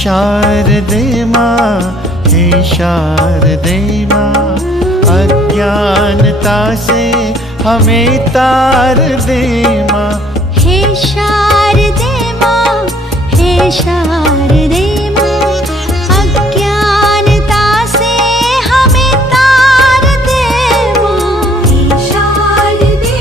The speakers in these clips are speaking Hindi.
शारदे माँ, हे शारदे माँ, अज्ञानता से हमें तार दे माँ। हे शारदे माँ, हे शारदे माँ, अज्ञानता से हमें तार दे माँ। हे शारदे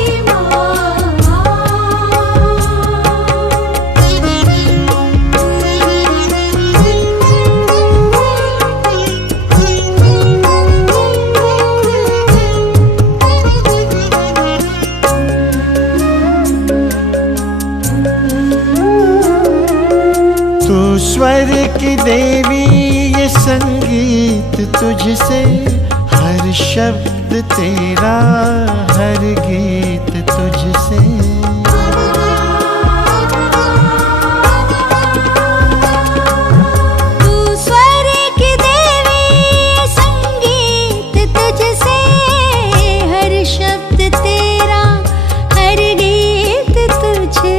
तू स्वर की देवी, ये संगीत तुझसे, हर शब्द तेरा, हर गीत तुझसे। तू स्वर की देवी, संगीत तुझसे, हर शब्द तेरा, हर गीत तुझसे।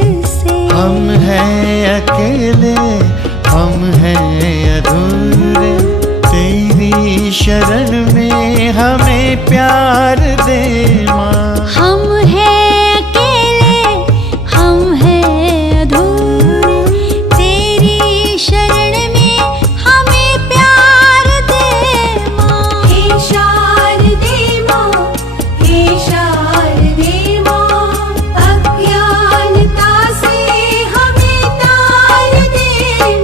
हम हैं अकेले, हम हैं अधूरे, तेरी शरण में हमें प्यार दे माँ। हम हैं अकेले, हम हैं अधूरे, तेरी शरण में हमें प्यार दे माँ। हे शारदे माँ, हे शारदे माँ, अज्ञानता से हमें तार दे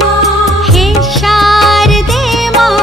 माँ। हे शारदे माँ।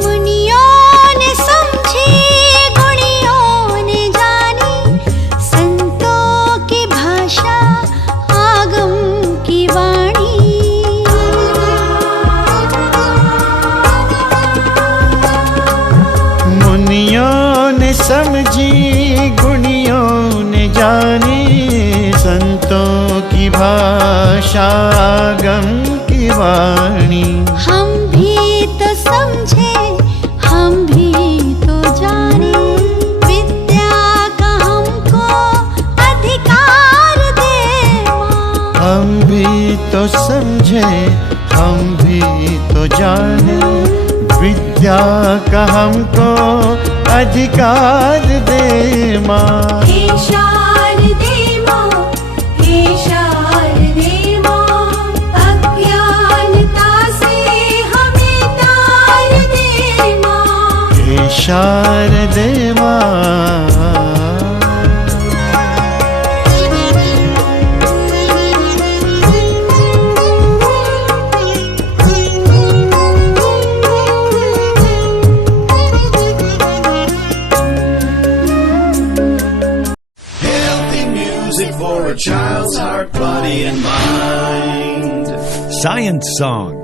मुनियों ने समझी, गुणियों ने जानी, संतों की भाषा, आगम की वाणी। मुनियों ने समझी, गुणियों ने जानी, संतों की भाषा, गम की वाणी। हम भी तो समझे, हम भी तो जाने, विद्या का हमको अधिकार दे माँ। हम भी तो समझे, हम भी तो जाने, विद्या का हमको अधिकार दे माँ। हे शारदे माँ, हे शारदे माँ, अज्ञानता से हमें तार दे माँ। हे शारदे माँ। Healthy music for a child's heart, body, and mind. Science Song.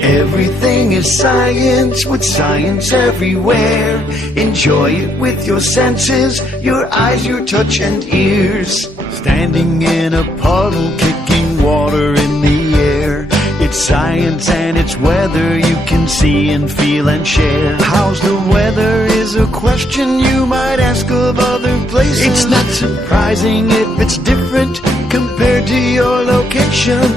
Everything is science, with science everywhere. Enjoy it with your senses, your eyes, your touch, and ears. Standing in a puddle, kicking water in the air. It's science and it's weather you can see and feel and share. How's the weather is a question you might ask of other places. It's not surprising if it's different compared to your location.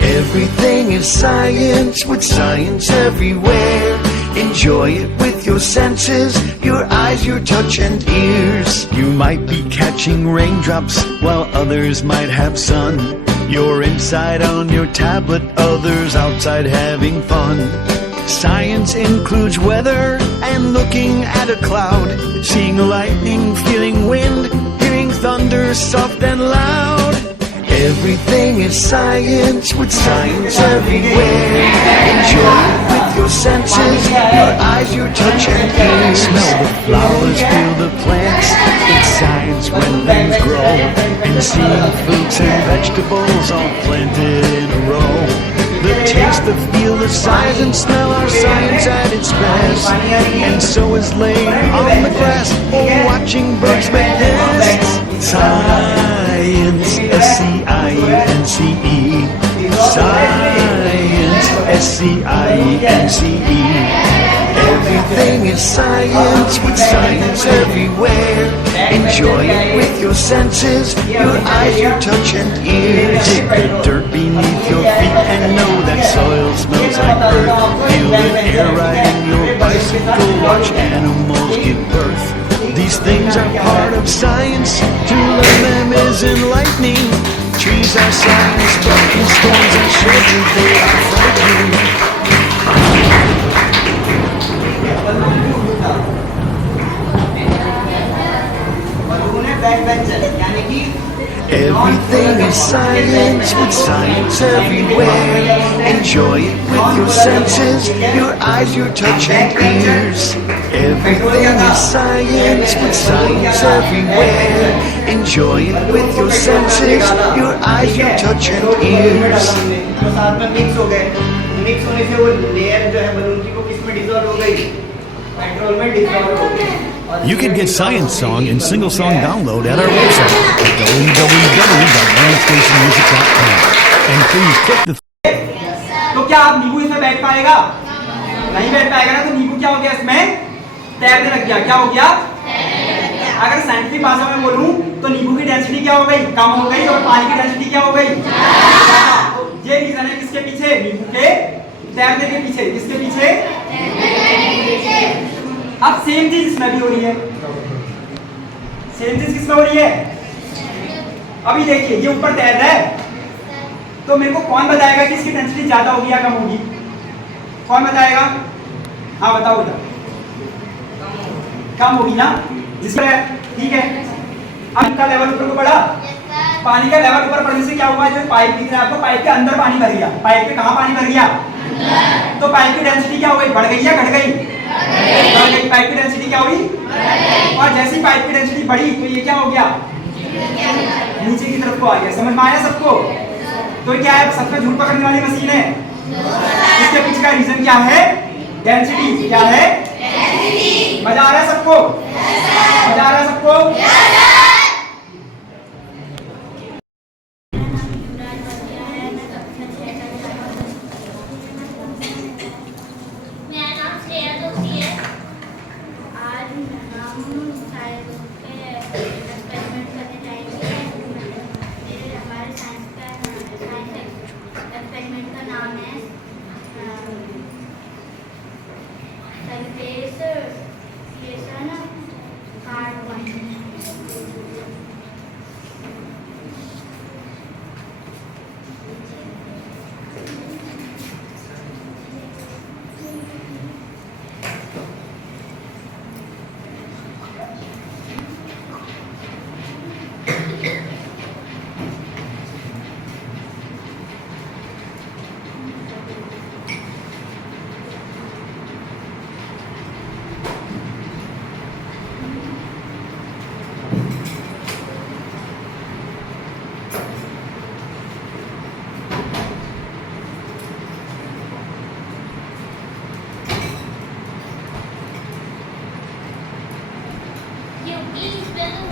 Everything is science, with science everywhere. Enjoy it with your senses, your eyes, your touch, and ears. You might be catching raindrops while others might have sun. You're inside on your tablet, others outside having fun. Science includes weather and looking at a cloud, seeing lightning, feeling wind, hearing thunder soft and loud. Everything is science, with science everywhere. Enjoy it with your senses, your eyes, your touch, and ears. Smell the flowers, feel the plants. It's science when things grow. And seeing fruits and vegetables all planted in a row. The taste, the feel, the size and smell are science at its best. And so is laying on the grass or watching birds make nests. Science, S-C-I-E-N-C-E. Science, S-C-I-E-N-C-E. Everything is science with science everywhere. Enjoy it with your senses, your eyes, your touch and ears. Dig the dirt beneath your feet and know that soil smells like earth. Feel the air riding your bicycle, watch animals give birth. These things are part of science, to learn them is enlightening. Trees are science, broken stones are children, they are frightening. Everything is science with science everywhere. Enjoy it with your senses, your eyes, your touch and ears. Everything is science with science everywhere. Enjoy it with your senses, your eyes, your touch and ears. जो साथ में मिक्स हो गए, मिक्स होने से वो लेयर जो है बलून की वो किस में डिसॉल्व हो गई, पेट्रोल में डिसॉल्व हो गई। You can get Science Song in single song download at our website at www.landstationmusic.com. And please click the तो क्या आप नींबू इसमें बैठ पाएगा? नहीं बैठ पाएगा ना, तो नींबू क्या हो गया इसमें? तैरने लग गया। क्या हो गया? अगर साइंटिफिक भाषा में बोलूं तो नींबू की डेंसिटी क्या हो गई? कम हो गई। और पानी की डेंसिटी क्या हो गई? ये रीजन है किसके पीछे? नींबू के तैरने के पीछे। किसके पीछे? अब सेम चीज इसमें भी हो रही है। सेम चीज किसमें हो रही है? अभी देखिए ये ऊपर तैर रहा है, तो मेरे को कौन बताएगा कि इसकी डेंसिटी ज्यादा होगी या कम होगी? कौन बताएगा? हाँ बताओ बेटा। कम होगी ना, जिसमें ठीक है। अब इनका लेवल ऊपर को बढ़ा, पानी का लेवल ऊपर बढ़ने से क्या हुआ? जो पाइप दिख रहा है आपको, पाइप के अंदर पानी भर गया। पाइप के कहाँ पानी भर गया? तो पाइप की डेंसिटी क्या हो गई? बढ़ गई या घट गई? बढ़ गई। पाइप की डेंसिटी क्या हुई? और जैसी पाइप की डेंसिटी बढ़ी तो ये क्या हो गया? नीचे की तरफ को आ गया। समझ में आया सबको? तो क्या है? सच में झूठ पकड़ने वाली मशीन है। इसके पीछे का रीजन क्या है? डेंसिटी। क्या है? डेंसिटी। मजा आ रहा है सबको? मजा आ रहा है सबको?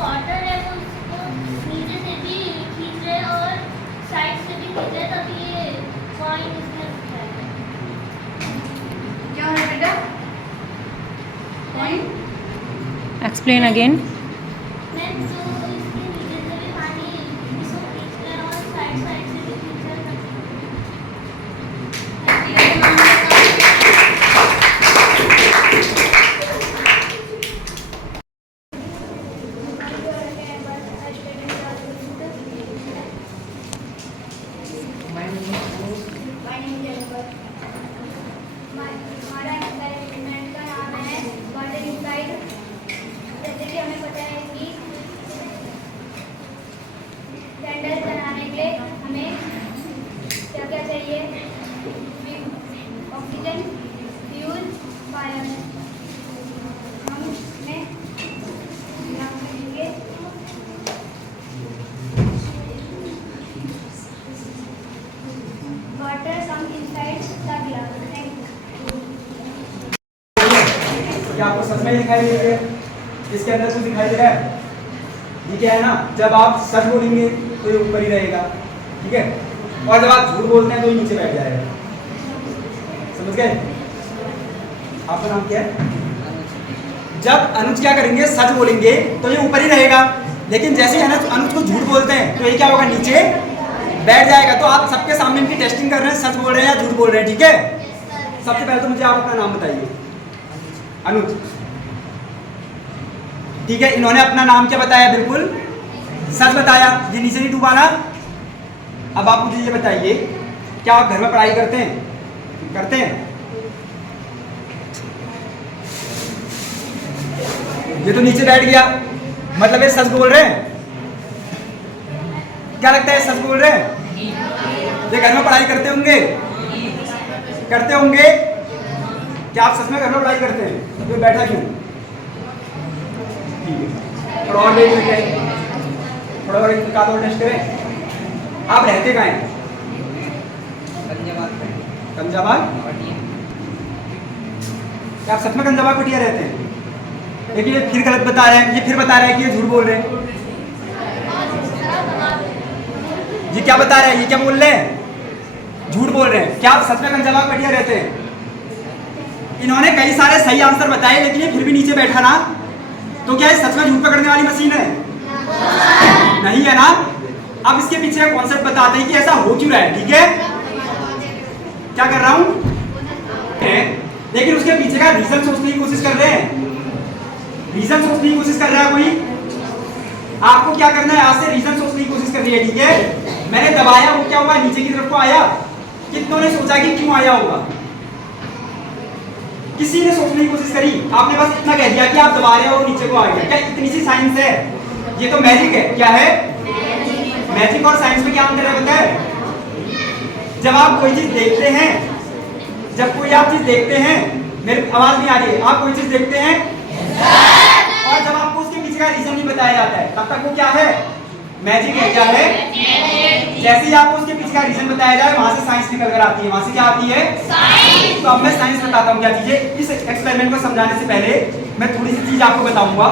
वाटर है वो उसको नीचे से भी खींच रहे और साइड से भी खींच रहे ताकि ये कॉइन इसमें जाए। क्या है बेटा? कॉइन? Explain again. मैं जो इसके नीचे से भी पानी इसको खींच रहे और साइड साइड से भी खींच रहे हमारा एक्सपेरिमेंट का नाम है वाटर इनसाइड। जैसे कि हमें पता है कि नहीं दिखाई दे रही है, इसके अंदर कुछ दिखाई दे रहा है, ये क्या है ना, जब आप सच बोलेंगे तो ये ऊपर ही रहेगा, ठीक है, और जब आप झूठ बोलते हैं तो ये नीचे बैठ जाएगा। समझ गए? आपका नाम क्या है? जब अनुज क्या करेंगे, सच बोलेंगे तो ये ऊपर ही रहेगा, लेकिन जैसे ही अनुज को झूठ बोलते हैं तो ये क्या होगा, नीचे बैठ जाएगा। तो आप सबके सामने इनकी टेस्टिंग कर रहे हैं, सच बोल रहे हैं या झूठ बोल रहे हैं, ठीक है। सबसे पहले तो मुझे आप अपना नाम बताइए। अनुज, ठीक है, इन्होंने अपना नाम क्या बताया, बिल्कुल सच बताया, ये नीचे नहीं डूबा ना। अब आप मुझे ये बताइए, क्या आप घर में पढ़ाई करते हैं? करते हैं? ये तो नीचे बैठ गया, मतलब ये सच बोल रहे हैं। क्या लगता है, सच बोल रहे हैं? ये घर में पढ़ाई करते होंगे, करते होंगे। क्या आप सच में घर में पढ़ाई करते हैं? तो बैठा क्यों? ठीक है, थोड़ा और देख लेते हैं, थोड़ा और इनका तो टेस्ट करें। आप रहते कहाँ हैं? गंजाबाद। क्या आप सच में गंजाबाद पटिया रहते हैं? लेकिन ये फिर गलत बता रहे हैं, ये फिर बता रहे हैं कि ये झूठ बोल रहे हैं। ये क्या बता रहे हैं, ये क्या बोल रहे हैं, झूठ बोल रहे हैं। क्या आप सच में गंजाबाद पटिया रहते हैं? इन्होंने कई सारे सही आंसर बताए, लेकिन ये फिर भी नीचे बैठा ना, तो क्या ये सच में झूठ पकड़ने वाली मशीन है? नहीं है ना। अब इसके पीछे कॉन्सेप्ट बताते हैं कि ऐसा हो क्यों रहा है, ठीक है। क्या कर रहा हूं, लेकिन उसके पीछे का रीजन सोचने की कोशिश कर रहे हैं। रीजन सोचने की कोशिश कर रहा है कोई, आपको क्या करना है, आज से रीजन सोचने की कोशिश करनी है, ठीक है। मैंने दबाया, वो क्या हुआ, नीचे की तरफ को आया। कितनों ने सोचा कि क्यों आया होगा? किसी ने सोचने की कोशिश करी? आपने बस इतना कह दिया कि आप दबा रहे हो और नीचे को आ गया। क्या इतनी सी साइंस है? ये तो मैजिक है। क्या है? मैजिक और साइंस में क्या अंतर है पता है? जब आप कोई चीज देखते हैं, जब कोई आप चीज देखते हैं, मेरी आवाज नहीं आ रही है, आप कोई चीज देखते हैं और जब आपको उसके पीछे का रीजन नहीं बताया जाता है, तब तक वो क्या है, मैजिक है। क्या है? जैसे ही आपको उसके पीछे का रीजन बताया जाए, वहां से साइंस निकल कर आती है। वहां से क्या आती है? साइंस। तो अब मैं साइंस बताता हूँ क्या चीज है। इस एक्सपेरिमेंट को समझाने से पहले मैं थोड़ी सी चीज आपको बताऊंगा।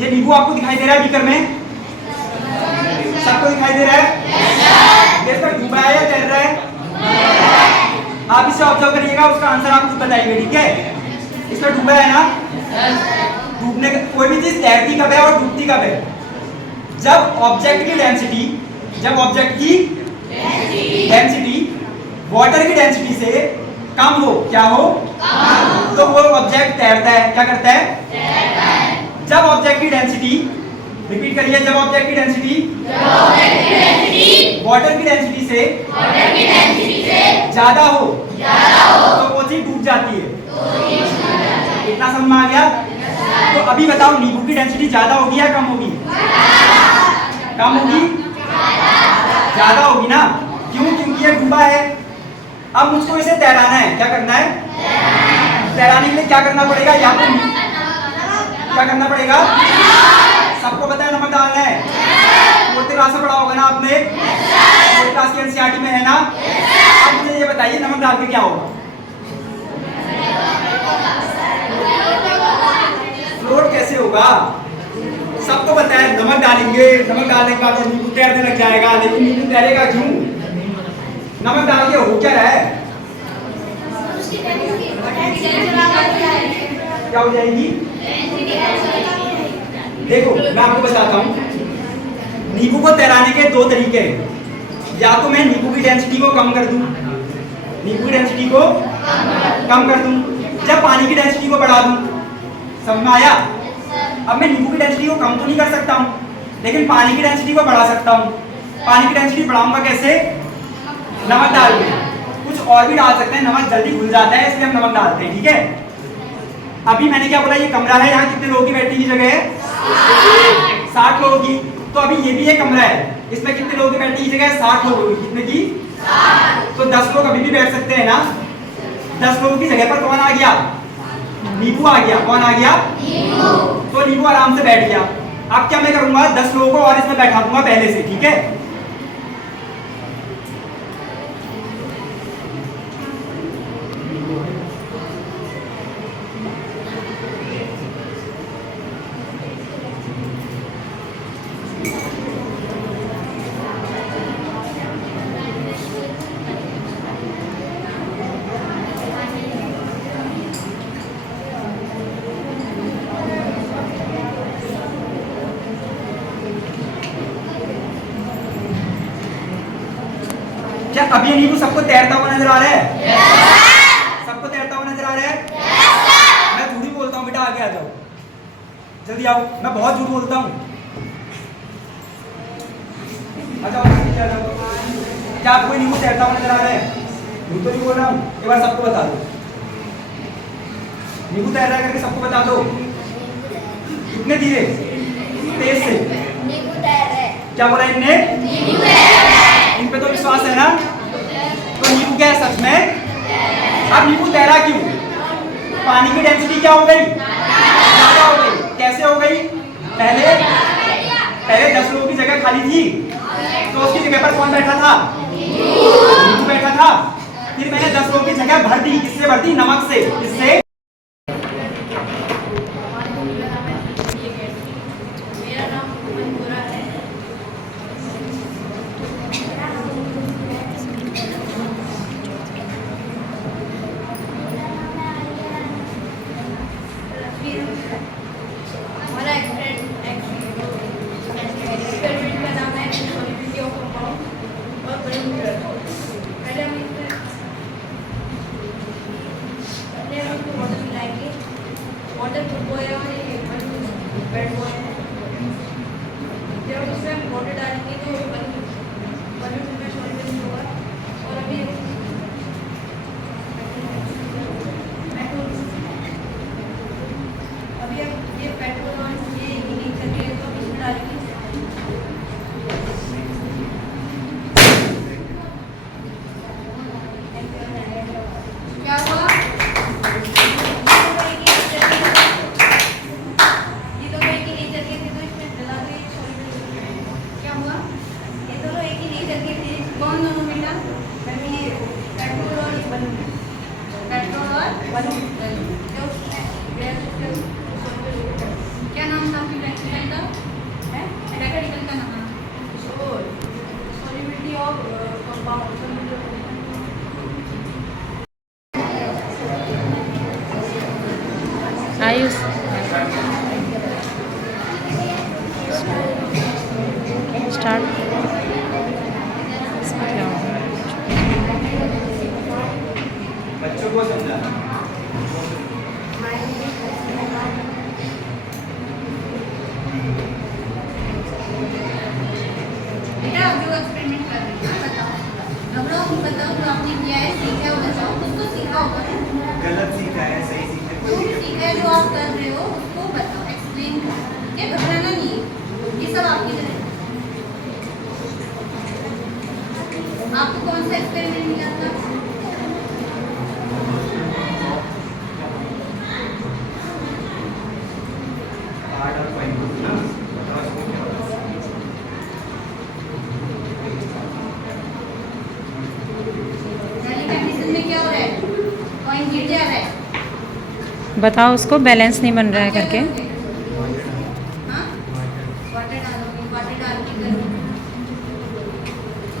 ये नींबू आपको दिखाई दे रहा है बीकर में? सबको दिखाई दे रहा है? ये पर डूबा है या तैर रहा है? आप इसे ऑब्जर्व करिएगा, उसका आंसर आप खुद बताइए, ठीक है। इसमें डूबा है ना? डूबने का कोई भी चीज तैरती कब है और डूबती कब है? जब ऑब्जेक्ट की डेंसिटी, जब ऑब्जेक्ट की डेंसिटी वाटर की डेंसिटी से कम हो। क्या हो? कम। तो वो ऑब्जेक्ट तैरता है। क्या करता है? तैरता है। जब ऑब्जेक्ट की डेंसिटी, रिपीट करिए, जब ऑब्जेक्ट की डेंसिटी वाटर की डेंसिटी से ज्यादा हो तो वो चीज डूब जाती है। इतना समझ में आ गया? तो अभी बताओ, नींबू की डेंसिटी ज्यादा होगी या कम होगी? कम होगी? ज्यादा होगी ना। क्यों? क्योंकि ये डूबा है। अब मुझको इसे तैराना है। क्या करना है? तैराने के लिए क्या करना पड़ेगा? या तो क्या करना पड़ेगा? सबको पता है नमक डालना है। फोर्थ क्लास में पढ़ा होगा ना आपने? फोर्थ क्लास की एनसीईआरटी में है ना? अब मुझे ये बताइए, नमक डाल के क्या होगा? फ्लोट कैसे होगा? सबको पता है नमक डालेंगे, नमक डालने के बाद नींबू तैरने लग जाएगा। लेकिन नींबू तैरेगा क्यों? नमक डाल के हो क्या रहा है? क्या हो जाएगी? देखो मैं आपको बताता हूँ, नींबू को तैराने के दो तरीके हैं। या तो मैं नींबू की डेंसिटी को कम कर दूं, नींबू की डेंसिटी को कम कर दूं, जब पानी की डेंसिटी को बढ़ा दूं। समझ में आया? अब मैं नींबू की डेंसिटी को कम तो नहीं कर सकता हूँ, लेकिन पानी की डेंसिटी को बढ़ा सकता हूँ। पानी की डेंसिटी बढ़ाऊंगा कैसे? नमक डाल के। कुछ और भी डाल सकते हैं, नमक जल्दी घुल जाता है इसलिए हम नमक डालते हैं, ठीक है। अभी मैंने क्या बोला, ये कमरा है, यहाँ कितने लोगों की बैठने की जगह है? 60 लोगों की। तो अभी ये भी एक कमरा है, इसमें कितने लोगों की बैठने की जगह है? 60 लोगों की। कितने की? 60। तो 10 लोग अभी भी बैठ सकते हैं ना। 10 लोगों की जगह पर कौन आ गया? नींबू आ गया। कौन आ गया? नींबू। तो नींबू आराम से बैठ गया। अब क्या मैं करूंगा, 10 लोगों को और इसमें बैठा दूंगा पहले से, ठीक है। क्या अब ये नींबू सबको तैरता हुआ नजर आ रहा है? सबको तैरता हुआ नजर आ रहा है? मैं झूठ ही बोलता हूँ बेटा, आगे आ जाओ, जल्दी आओ, मैं बहुत झूठ बोलता हूँ। अच्छा क्या आपको नींबू तैरता हुआ नजर आ रहा है? झूठ तो नहीं बोल रहा हूँ, एक बार सबको बता दो, नींबू तैर रहा है करके सबको बता दो। कितने धीरे, तेज से? नींबू तैर रहा है। क्या बोला इनने? नींबू तैर रहा है। इन पे तो विश्वास है ना? तो नींबू क्या है सच में? अब नींबू तैरा क्यों? पानी की डेंसिटी क्या हो गई? ज्यादा हो गई। कैसे हो गई? पहले 10 लोगों की जगह खाली थी, तो उसकी जगह पर कौन बैठा था? नींबू बैठा था। फिर मैंने 10 लोगों की जगह भर दी, किससे भर दी? नमक से। किससे? मेरा नाम मनपुरा है। हमारा एक्सपेरिमेंट का नाम है सॉलिबिलिटी ऑफ कंपाउंड और बलून। पहले हम इसको वाटर मिलाएंगे। वाटर गुड बॉय है और ये बलून बैड बॉय है। जब उसमें हम वाटर डालेंगे तो बलून में सॉलिबिलिटी होगा। और अभी अब ये पेट्रोल और ये हीटिंग करके तो हम इसमें डालेंगे। क्या हुआ? ये दोनों एक ही नेचर के थे, तो इसमें डला के क्या हुआ? ये दोनों एक ही नेचर के थे। कौन दोनों बेटा? ये पेट्रोल और ये बलून। पेट्रोल और बलून जो क्या नाम था आपकी प्रैक्टिकल का? प्रैक्टिकल का नाम solubility of compound. Ayush start. बच्चों को समझाना। बेटा अब जो एक्सपेरिमेंट कर रहे हैं बताओ। बताओ जो आपने किया है, सीखा है वो बताओ। कुछ तो सीखा होगा। गलत सीखा है, सही सीखा है? जो भी सीखा है, जो आप कर रहे हो उसको बताओ, एक्सप्लेन करो। ये घबराना नहीं है, ये सब आपकी तरह। आपको कौन सा एक्सपेरिमेंट मिला था? पार्ट ऑफ पॉइंट ना बताओ इसको क्या होता है? पहली कंडीशन में क्या हो रहा है? कॉइन गिर जा रहा है। बताओ उसको, बैलेंस नहीं बन रहा है करके। हाँ? वाटर डालोगे, वाटर डाल के करोगे।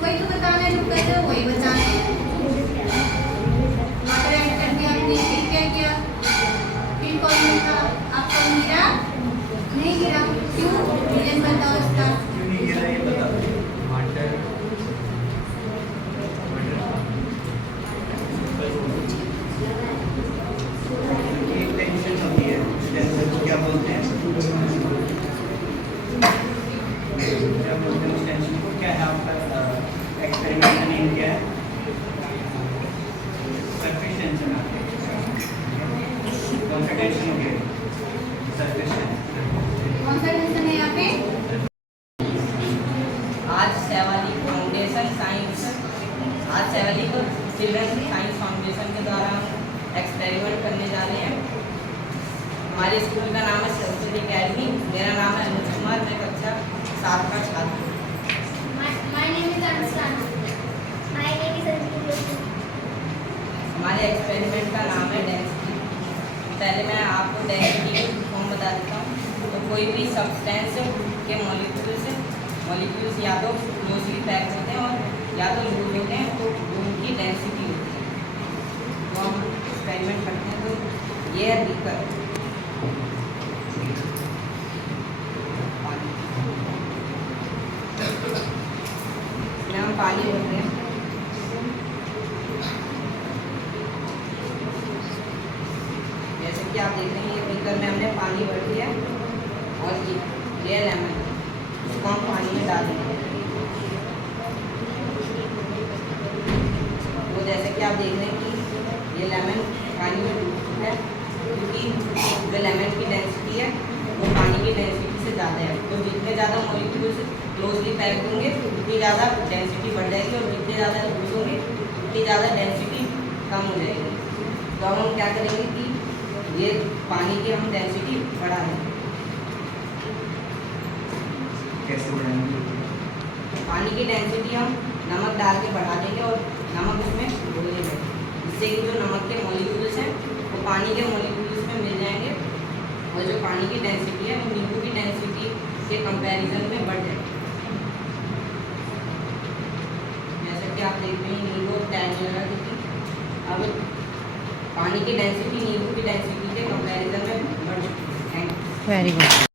वही तो बताना है, जो कर रहे हो वही बताना है। वाटर ऐड कर दिया आपने, फिर क्या किया? फिर कॉइन का आपको गिरा? नहीं गिरा। क्यों? रीजन बताओ इसका। क्यों नहीं गिरा ये बता दो। एक टेंशन होती है, टेंशन को क्या बोलते हैं? क्या बोलते हैं उस टेंशन को? क्या है आपका एक्सपेरिमेंट का नेम क्या है? सरफेस टेंशन आपके। कौन सा टेंशन हो गया? Surface tension. कौन सा टेंशन है यहाँ पे? आज Sevali foundation science children science foundation के द्वारा हम एक्सपेरिमेंट करने जा रहे हैं। हमारे स्कूल का नाम है सरस्वती अकेडमी। मेरा नाम है अनुज कुमार, मैं कक्षा 7 का छात्र हूँ। My name is Anushka. My name is Anjali. हमारे एक्सपेरिमेंट का नाम है डेंसिटी। पहले मैं आपको डेंसिटी की फॉर्म बता देता हूँ। तो कोई भी सब्सटेंस के मॉलिक्यूल्स या तो क्लोजली पैक होते हैं और या तो लूज होते हैं, तो उनकी डेंसिटी होती है। तो हम एक्सपेरिमेंट करते हैं। तो ये है बीकर, इसमें हम पानी भरते हैं। मैंने पानी भर दिया और ये लेमन इसको हम पानी में डाल देंगे। तो जैसे कि आप देख रहे हैं कि ये लेमन पानी में डूब चुका है, क्योंकि जो लेमन की डेंसिटी है वो पानी की डेंसिटी से ज़्यादा है। तो जितने ज़्यादा मॉलिक्यूल्स क्लोजली पैक्ड होंगे उतनी ज़्यादा डेंसिटी बढ़ जाएगी और जितने ज़्यादा लूज होंगे उतनी ज़्यादा डेंसिटी कम हो जाएगी। तो अब हम क्या करेंगे कि ये पानी की हम डेंसिटी बढ़ा देंगे। कैसे बढ़ाएंगे? पानी की डेंसिटी हम नमक डाल के बढ़ा देंगे और नमक उसमें घोल देंगे, जिससे कि जो नमक के मॉलिक्यूल्स हैं वो पानी के मॉलिक्यूल्स में मिल जाएंगे और जो पानी की डेंसिटी है वो नींबू की डेंसिटी के कंपैरिजन में बढ़ जाएगी। जैसे कि आप देखते हैं नींबू 10 मिनट की, अब पानी की डेंसिटी नींबू की डेंसिटी के कंपैरिजन में बढ़ जाएगी। Thank you. Very good.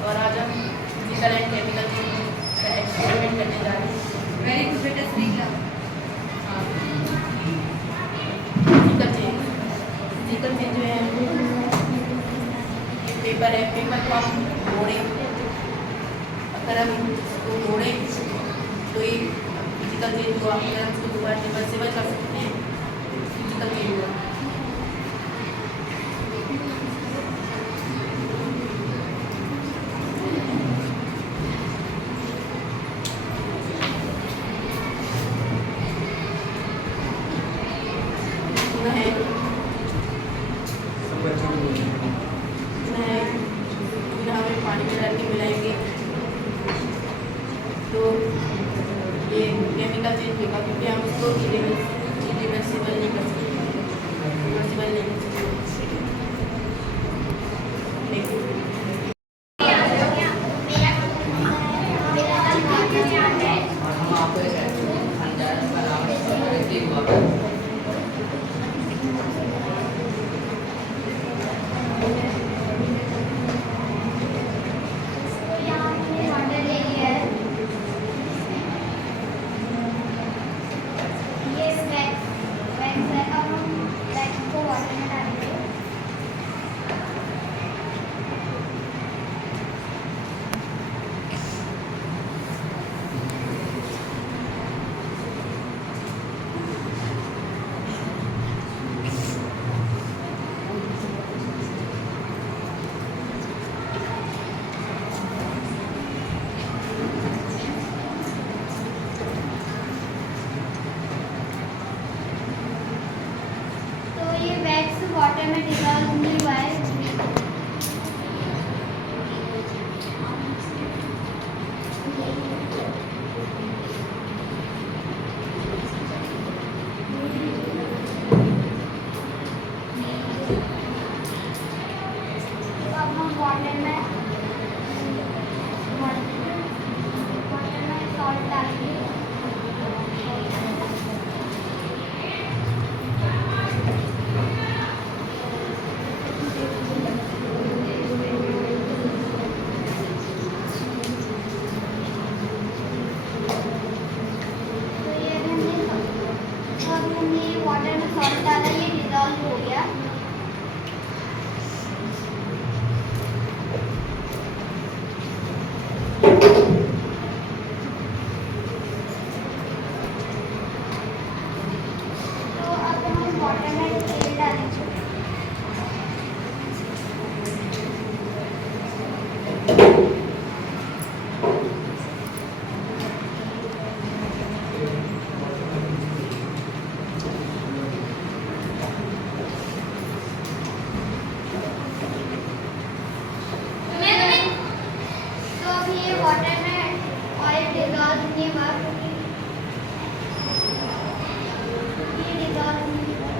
और आज हम फिजिकल एंड केमिकल का एक्सपेरिमेंट करने जा रहे हैं। वेरी गुड बेटा श्रीला। फिजिकल चेंज जो है पेपर है, पेपर को हम मोड़ें, अगर हम इसको मोड़ें तो ये फिजिकल चेंज हुआ। अगर हम इसको दोबारा रिवर्सिबल कर सकते हैं फिजिकल चेंज हुआ। फिर हमें पानी में डाल के मिलाएंगे तो ये केमिकल चेंज होगा, क्योंकि हम इसको रिवर्सिबल नहीं कर सकते। वाटर में डिजॉल्व होंगी बाय वाटर में सॉल्ट डालेंगे। वाटर में तेल डालेंगे। तो अभी ये वाटर में ऑयल डिजॉल्व होने के बाद ये डिजॉल्व होने के बाद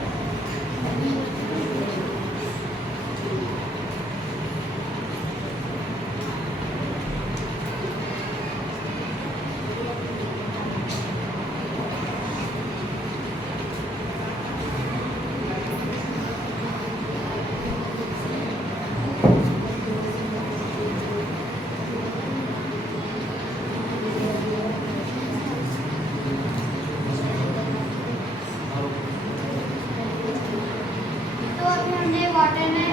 तो अभी हमने वाटर में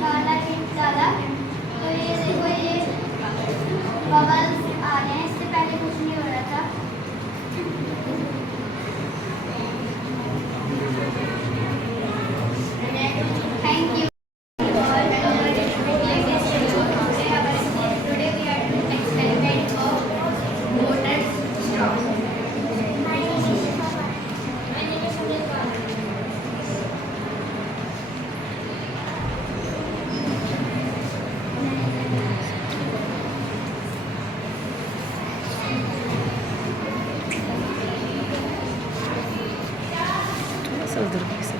डाला हिट डाला, तो ये देखो ये बबल्स आ रहे हैं, इससे पहले कुछ नहीं हो रहा था। Thank you. Today we are doing experiment of water straw. My name is Sunil. थोड़ा सा उधर भी से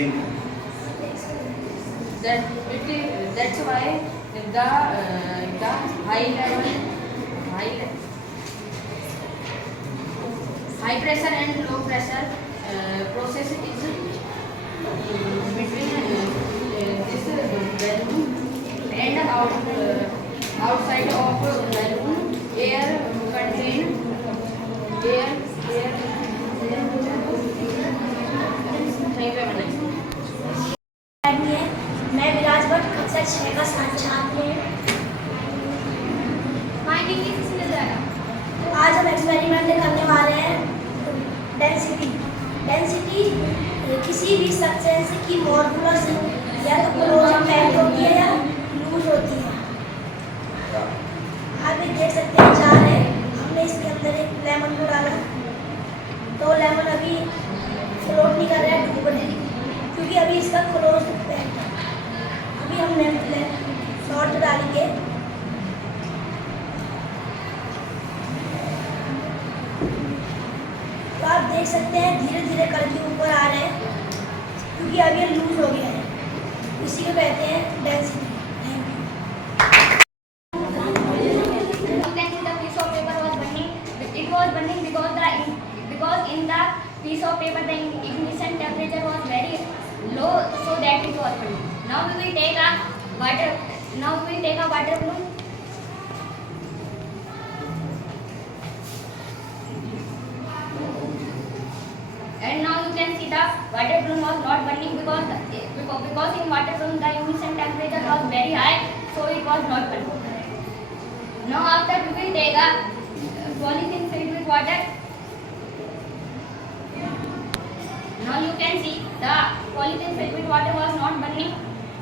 एक्सप्लेन करें। That's why the high pressure and low pressure process is between this balloon and outside of balloon air contain air. मैं विराज भट्ट कक्षा 6 का छात्र हूँ। आज हम एक्सपेरिमेंट करने वाले हैं डेंसिटी किसी भी सब्सटेंस की मॉलिक्यूलर या तो क्लोज पैक्ड होती है या लूज होती है। आप ये देख सकते हैं जार है, हमने इसके अंदर एक लेमन को डाला तो लेमन अभी फ्लोट नहीं कर रहा है, डूब रहा है क्योंकि अभी इसका क्लोज पैक्ड है। अभी हम सॉल्ट डालेंगे। तो आप देख सकते हैं धीरे धीरे करके ऊपर आ रहे हैं क्योंकि अब ये लूज हो गया है, इसी को कहते हैं density. Because in the piece of paper the ignition temperature was very low, so that it was burning. Now we will take a water balloon. And now you can see the water balloon was not burning because in water balloon the ignition temperature was very high, so it was not burning. Now after we will take a polythene filled with water. Now you can see the polythene filled with water was not burning.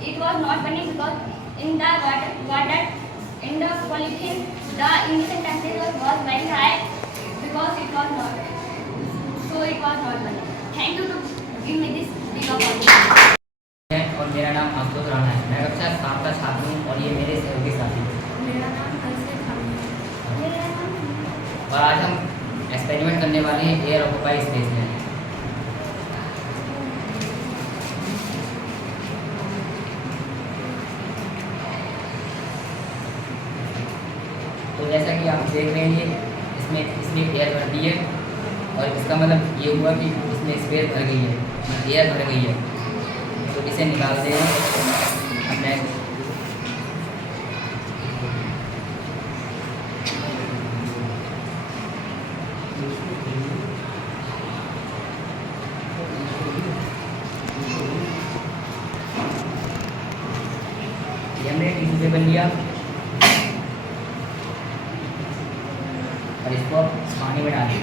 It was not burning because in the water in the polythene the ignition temperature was very high because it was not. So it was not burning. Thank you to give me this big opportunity. और मेरा नाम आशुतोष राणा है। मैं कक्षा 7 का छात्र हूँ और ये मेरे सहयोगी साथी हैं। मेरा नाम अंशित खान है। और आज हम एक्सपेरिमेंट करने वाले हैं एयर ऑक्यूपाई स्पेस में। तो जैसा कि आप देख रहे हैं इसमें एयर भरती है और इसका मतलब ये हुआ कि इसमें स्पेस भर गई है, एयर भर गई है। तो इसे निकालते हैं अपने हमने टिश्यू पेपर लिया और इसको पानी में डालें।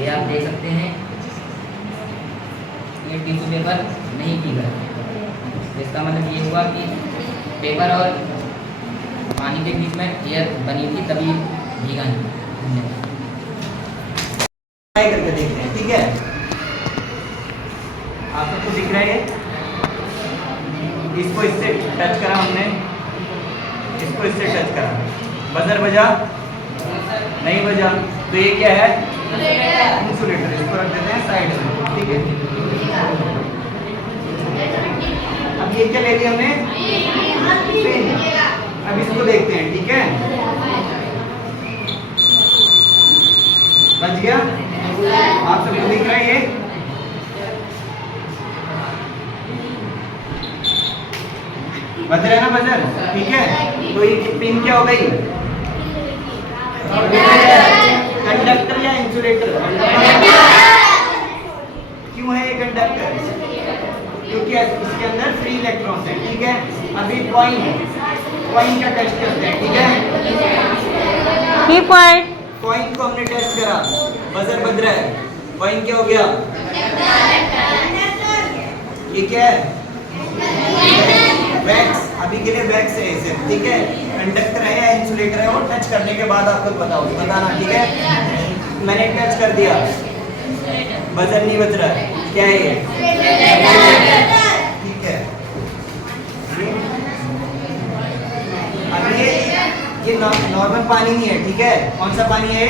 ये आप देख सकते हैं ये टिश्यू पेपर नहीं भीगा, इसका मतलब ये हुआ कि पेपर और पानी के बीच में एयर बनी थी तभी भीगा नहीं। ट्राई करके देखते हैं, ठीक है। आप सबको दिख रहा है, इसको इससे टच करा हमने, इसको इससे टच करा, बजर बजा नहीं बजा, तो ये क्या है इंसुलेटर। इसको रख देते हैं साइड में, ठीक है। अब ये क्या ले लिया हमने पेन। अब इसको देखते हैं, ठीक है। बच गया, आप सबको दिख रहा है ये। बज रहा है ना बजर, ठीक है। तो ये पिन क्या हो गई, कंडक्टर या इंसुलेटर। क्यों है ये कंडक्टर, क्योंकि इसके अंदर फ्री इलेक्ट्रॉन्स हैं, ठीक है। अभी कॉइन का टेस्ट करते हैं, ठीक है। कॉइन को हमने टेस्ट करा, बजर बज रहा है, कॉइन क्या हो गया, ये क्या है वैक्स। अभी के लिए वैक्स है इसे, ठीक है। कंडक्टर है या इंसुलेटर है, वो टच करने के बाद आपको बताना, ठीक है। मैंने टच कर दिया, बजर नहीं बज रहा है, क्या है ये, ठीक है। अब ये नॉर्मल पानी नहीं है, ठीक है। कौन सा पानी है,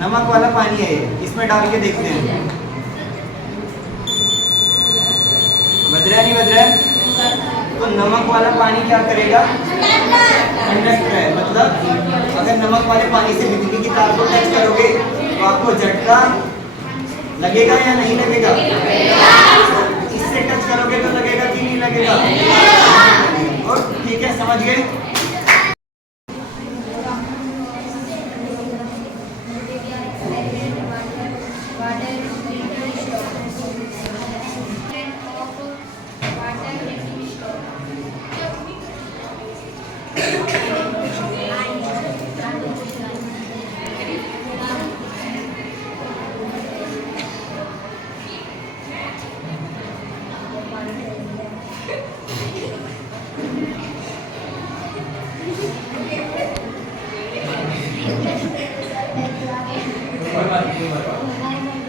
नमक वाला पानी है ये, इसमें डाल के देखते हैं बज रहा है नहीं बज रहा है। तो नमक वाला पानी क्या करेगा, कंडक्टर है, मतलब अगर नमक वाले पानी से बिजली की तार को टच करोगे तो आपको झटका लगेगा या नहीं लगेगा, इससे टच करोगे तो लगेगा कि नहीं लगेगा। और ठीक है, समझ गए।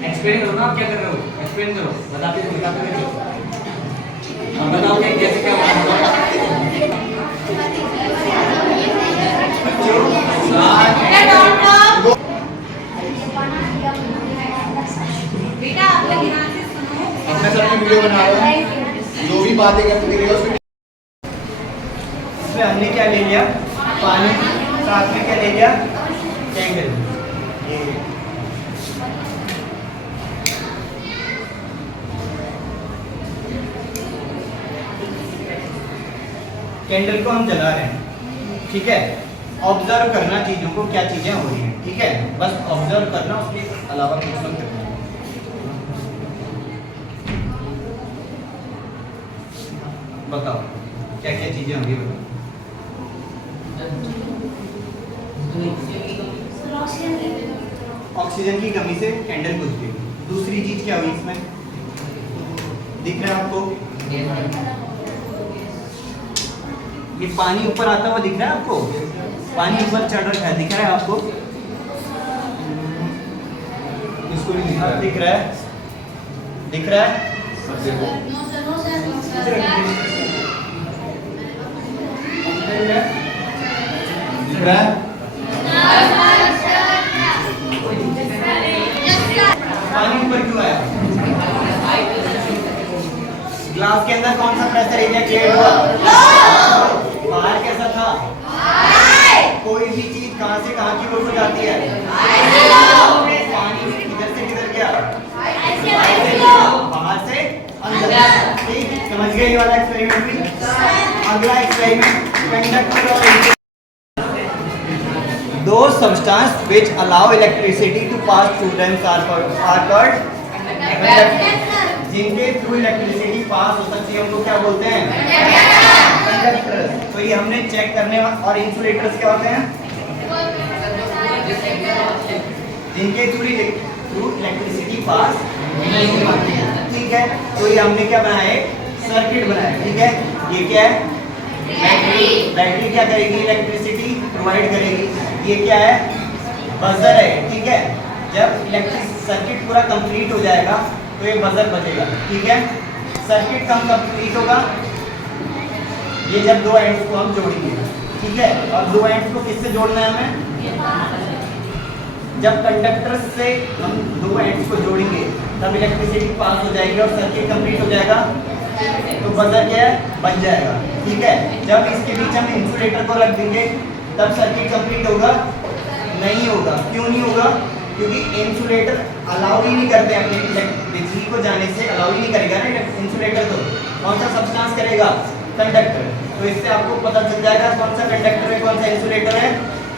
एक्सप्लेन करो ना, आप क्या कर रहे हो, एक्सप्लेन करो, बताते रहो। अब बताओ कि कैसे क्या होगा। बेटा आप लोग ध्यान से सुनो। अपने सर में वीडियो बना रहे हैं, जो भी बातें करते रहिए उसमें। इसमें हमने क्या ले लिया, पानी, साथ में क्या ले लिया, कैंडल। कैंडल को हम जला रहे हैं, ठीक है। ऑब्जर्व करना चीजों को, क्या चीजें हो रही हैं, ठीक है, बस ऑब्जर्व करना, उसके अलावा कुछ मत करना। बताओ क्या क्या चीजें होंगी, बताओ। ऑक्सीजन की कमी से कैंडल बुझ गई। दूसरी चीज क्या हुई इसमें, दिख रहा है आपको, ये पानी ऊपर आता हुआ दिख रहा है आपको, पानी ऊपर चढ़ रखा है, दिख रहा है आपको, इसको भी दिख रहा है, दिख रहा है। दिख रहा है। पानी ऊपर क्यों आया, ग्लास के अंदर कौन सा प्रेशर एरिया क्रिएट हुआ, बाहर कैसा था, कोई भी चीज कहां से कहां की ओर जाती है, पानी किधर से किधर गया, बाहर से अंदर। ठीक, समझ गए ये वाला एक्सपेरिमेंट भी। अगला एक्सपेरिमेंट, कंडक्टर और दो substance which allow electricity to pass through them are called conductor. जिनके थ्रू इलेक्ट्रिसिटी पास हो सकती है उनको क्या बोलते हैं, कंडक्टर। तो ये हमने चेक करने, और इंसुलेटर्स क्या होते हैं, जिनके थ्रू इलेक्ट्रिसिटी पास नहीं होती है, ठीक है। तो ये हमने क्या बनाया, सर्किट बनाया, ठीक है। ये क्या है, बैटरी। बैटरी क्या करेगी, इलेक्ट्रिसिटी प्रोवाइड करेगी। ये क्या है, बजर है, ठीक है। जब इलेक्ट्रिक सर्किट पूरा कंप्लीट हो जाएगा तो ये बजर बजेगा, ठीक है। सर्किट कम कंप्लीट होगा ये जब दो एंड्स को हम जोड़ेंगे, ठीक है। और दो एंड्स को किससे जोड़ना है हमें, जब कंडक्टर से हम दो एंड्स को जोड़ेंगे तब इलेक्ट्रिसिटी पास हो जाएगी और सर्किट कंप्लीट हो जाएगा, तो बजर क्या है, बन जाएगा, ठीक है। जब इसके बीच हम इंसुलेटर को रख देंगे तब सर्किट कंप्लीट होगा, नहीं होगा। क्यों नहीं होगा, क्योंकि इंसुलेटर अलाउ ही नहीं करते अपने बिजली को जाने से, अलाउ ही नहीं करेगा ना इंसुलेटर। तो कौन सा सब्सटेंस करेगा, कंडक्टर। तो इससे आपको पता चल जाएगा कौन सा कंडक्टर है, कौन सा इंसुलेटर है।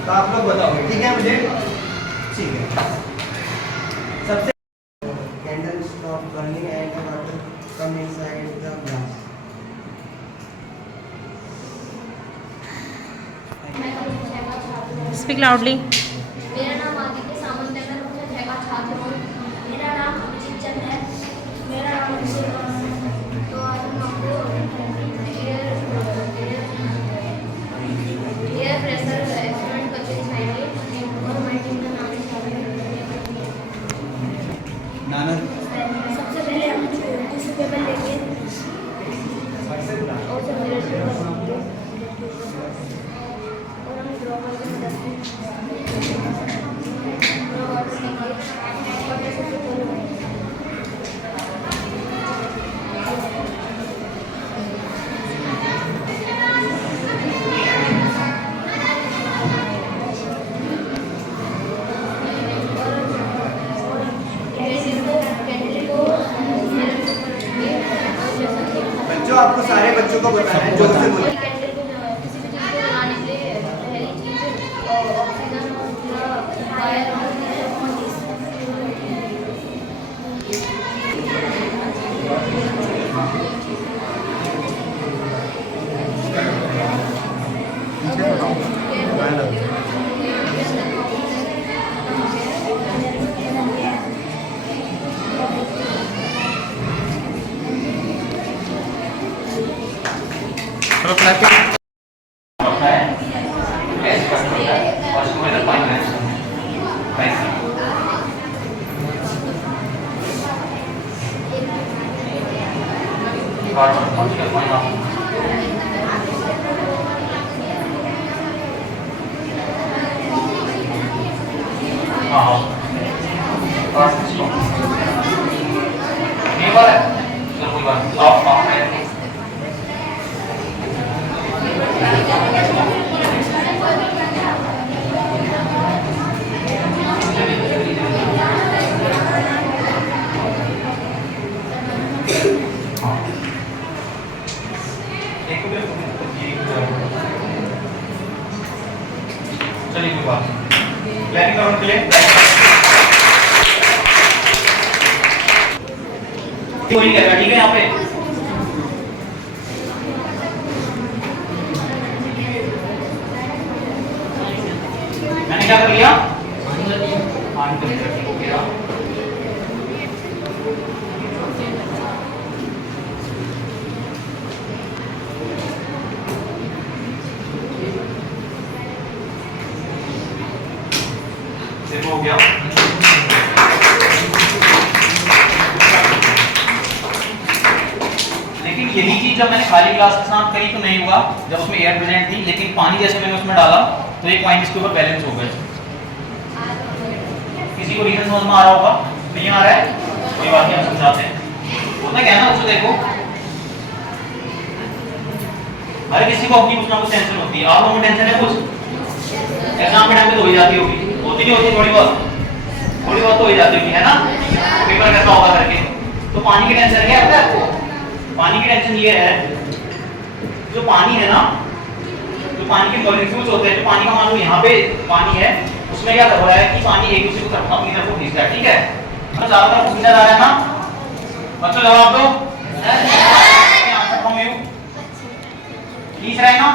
तो आप लोग बताओगे, ठीक है मुझे, ठीक है। सबसे candle stop burning and water come inside the glass. Speak loudly. मेरा नाम आदित्य सामंत है, मैं मुझे जगह छात्र हूँ। मेरा नाम अभिजीत चंद है। मेरा नाम अभिषेक है। तो आज हम आपको एयर प्रेशर एक्सपेरिमेंट करके दिखाएंगे और हमारी टीम का नाम है नाना। सबसे पहले हम टिश्यू पेपर लेंगे और उसे मिरर से और हम ड्रॉ करके बच्चों आपको सारे बच्चों को बताना है, जोर से बोलिए। कैंडल को किसी भी चीज़ को जलाने के लिए पहली चीज़ ऑक्सीजन और वायर चलिए कोई बात प्लानिंग राउंड के लिए कोई नहीं करेगा, ठीक है। यहाँ पे मैंने क्या कर लिया, पानी कर लिया, ठीक हो गया। हो गया। लेकिन यही चीज जब मैंने खाली ग्लास के साथ करी तो नहीं हुआ, जब उसमें एयर प्रेजेंट थी, लेकिन पानी जैसे मैंने उसमें डाला तो एक पॉइंट इसके ऊपर बैलेंस हो गया। किसी को रीजन समझ में आ रहा होगा? नहीं आ रहा है? कोई बात नहीं, हम समझाते हैं। होता क्या है ना, उसको देखो, हर किसी को अपनी कुछ ना कुछ टेंशन होती है। आप लोगों को टेंशन है कुछ? एग्जाम के टाइम पे तो हो ही जाती होगी, होती नहीं होती? थोड़ी बहुत तो हो ही जाती होगी, है ना? पेपर कैसा होगा करके। तो पानी की टेंशन क्या है आपको? पानी की टेंशन ये है, जो पानी है ना, जो पानी के मॉलिक्यूल्स होते हैं, जो पानी का मान लो यहाँ पे पानी है, उसमें क्या हो रहा है कि पानी एक दूसरे को तरफ अपनी तरफ खींच रहा है, ठीक है? तो चारों तरफ खींचा जा रहा है ना? बच्चों जवाब दो। खींच रहा है ना?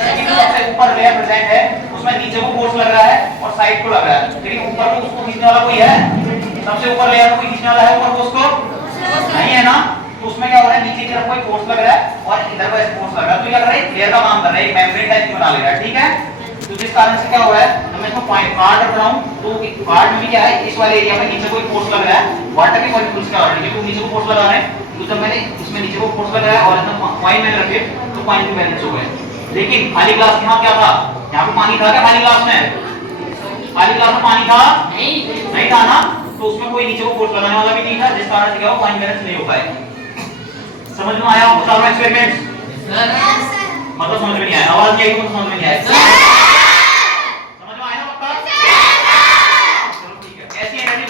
लेकिन सबसे ऊपर लेयर प्रेजेंट है, उसमें नीचे को फोर्स लग रहा है और साइड को लग रहा है, लेकिन ऊपर को उसको खींचने वाला कोई है? सबसे ऊपर लेयर को कोई खींचने वाला है ऊपर को उसको? नहीं है ना? तो उसमें क्या हो रहा है, नीचे की तरफ कोई फोर्स लग रहा है और इधर को ऐसे फोर्स लग रहा है, तो क्या कर रहा है, लेयर का काम कर रहा है, एक मेम्ब्रेन टाइप बना ले रहा है, ठीक है? तो जिस कारण से क्या हो रहा है, मैं इसको पॉइंट कार्ड रख रहा हूं, तो कार्ड में क्या है, इस वाले एरिया में नीचे कोई फोर्स लग रहा है, वाटर के मॉलिक्यूल्स का ऑलरेडी क्योंकि नीचे को फोर्स लगा रहे हैं, तो जब मैंने इसमें नीचे को फोर्स लगाया और इसमें पॉइंट में रखे तो पॉइंट में बैलेंस हो गए। लेकिन खाली ग्लास यहाँ क्या था, यहाँ पे पानी था क्या खाली ग्लास में? खाली ग्लास में पानी था? नहीं था ना? तो उसमें कोई नीचे को फोर्स लगाने वाला भी नहीं था, जिस कारण से क्या हो, पॉइंट बैलेंस नहीं हो पाए। समझ में आया? बता रहा हूं एक्सपेरिमेंट। मतलब समझ में नहीं आया, आवाज नहीं आई तो समझ में नहीं आया। समझ में आया ना पक्का? चलो ठीक है। ऐसी एनर्जी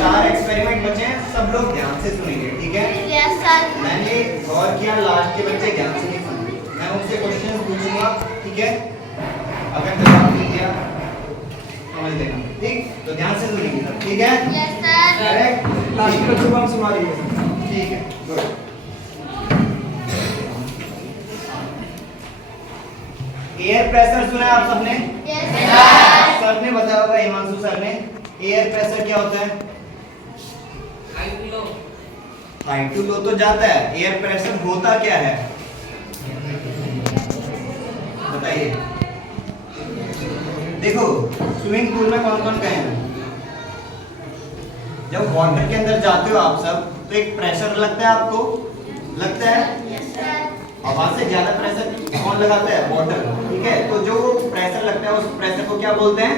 4 एक्सपेरिमेंट बचे हैं, सब लोग ध्यान से सुनेंगे, ठीक है? Yes sir. मैंने गौर किया, लास्ट के बच्चे ध्यान से नहीं सुने। मैं उनसे क्वेश्चन पूछूंगा, ठीक है? अगर जवाब नहीं दिया समझ लेना, ठीक? तो ध्यान से सुनेंगे सब, ठीक है? Yes sir. करेक्ट। लास्ट के बच्चों को हम सुना देंगे, ठीक है? गुड। एयर प्रेशर सुना आप सबने? Yes sir. सर ने बताया होगा, हिमांशु सर ने। एयर प्रेशर क्या होता है? हाई टू लो तो जाता है, एयर प्रेशर होता क्या है बताइए? देखो, स्विमिंग पूल में कौन कौन गए हैं? जब वाटर के अंदर जाते हो आप सब, तो एक प्रेशर लगता है आपको, लगता है? Yes sir. हवा से ज्यादा प्रेशर कौन लगाता है? वाटर, ठीक है? तो जो प्रेशर लगता है उस प्रेशर को क्या बोलते हैं?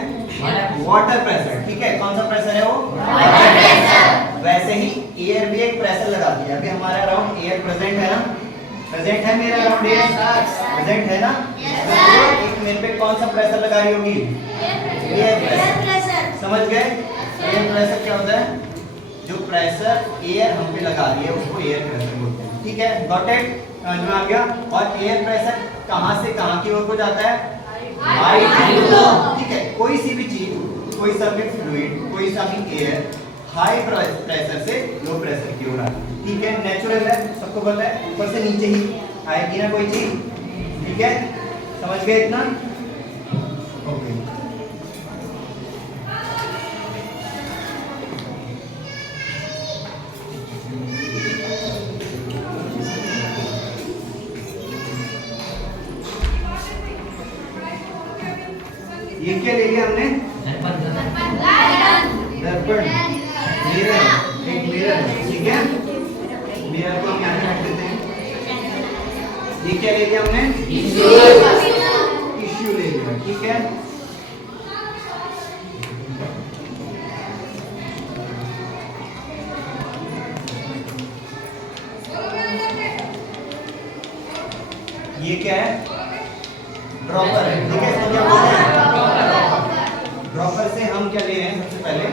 वाटर प्रेशर, ठीक है? कौन सा प्रेशर है वो? Water pressure. वैसे ही एयर भी एक प्रेशर लगाती है। अभी हमारे अराउंड एयर प्रेजेंट है ना? प्रेजेंट है मेरे अराउंड एयर? प्रेजेंट है ना? Yes sir. एक मेरे पे कौन सा प्रेशर लगा रही होगी? Air pressure. समझ गए? एयर प्रेशर क्या होता है? जो प्रेशर एयर हम पे लगा रही है उसको एयर प्रेशर बोलते हैं। ठीक है, गॉट इट, समझ में आ गया। और एयर प्रेशर कहां से कहां की ओर को जाता है? हाई टू लो, ठीक है। कोई सी भी चीज, कोई सा भी फ्लूइड, कोई सा भी एयर हाई प्रेशर से लो प्रेशर की ओर आता है, ठीक है। नेचुरल है, सबको पता है, ऊपर से नीचे ही आएगी ना कोई चीज, ठीक है। समझ गए इतना? ओके। ये क्या ले लिया हमने? दर्पण, मिरर, एक मिरर, ठीक है। मिरर को हम यहाँ रख देते हैं। ये क्या ले लिया हमने? टिश्यू ले लिया, ठीक है। ये क्या है? ड्रॉपर है, ठीक है। इसको क्या बोलते हैं? ड्रॉपर से हम क्या ले रहे हैं? सबसे पहले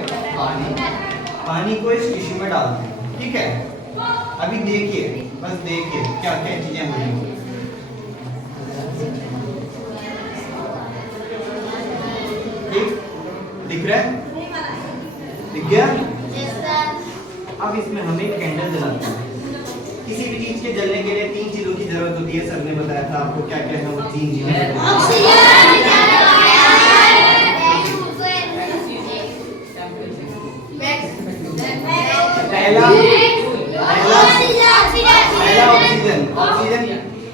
पानी को इस टिश्यू में डालते हैं, ठीक है। अभी देखिए, बस देखिए क्या क्या चीजें हो रही हैं। ठीक दिख रहा है? दिख गया? अब इसमें हम एक कैंडल जलाते हैं। किसी भी चीज के जलने के लिए 3 चीजों की जरूरत होती है। सर ने बताया था आपको क्या क्या है वो 3 चीजें। पहला ऑक्सीजन। ऑक्सीजन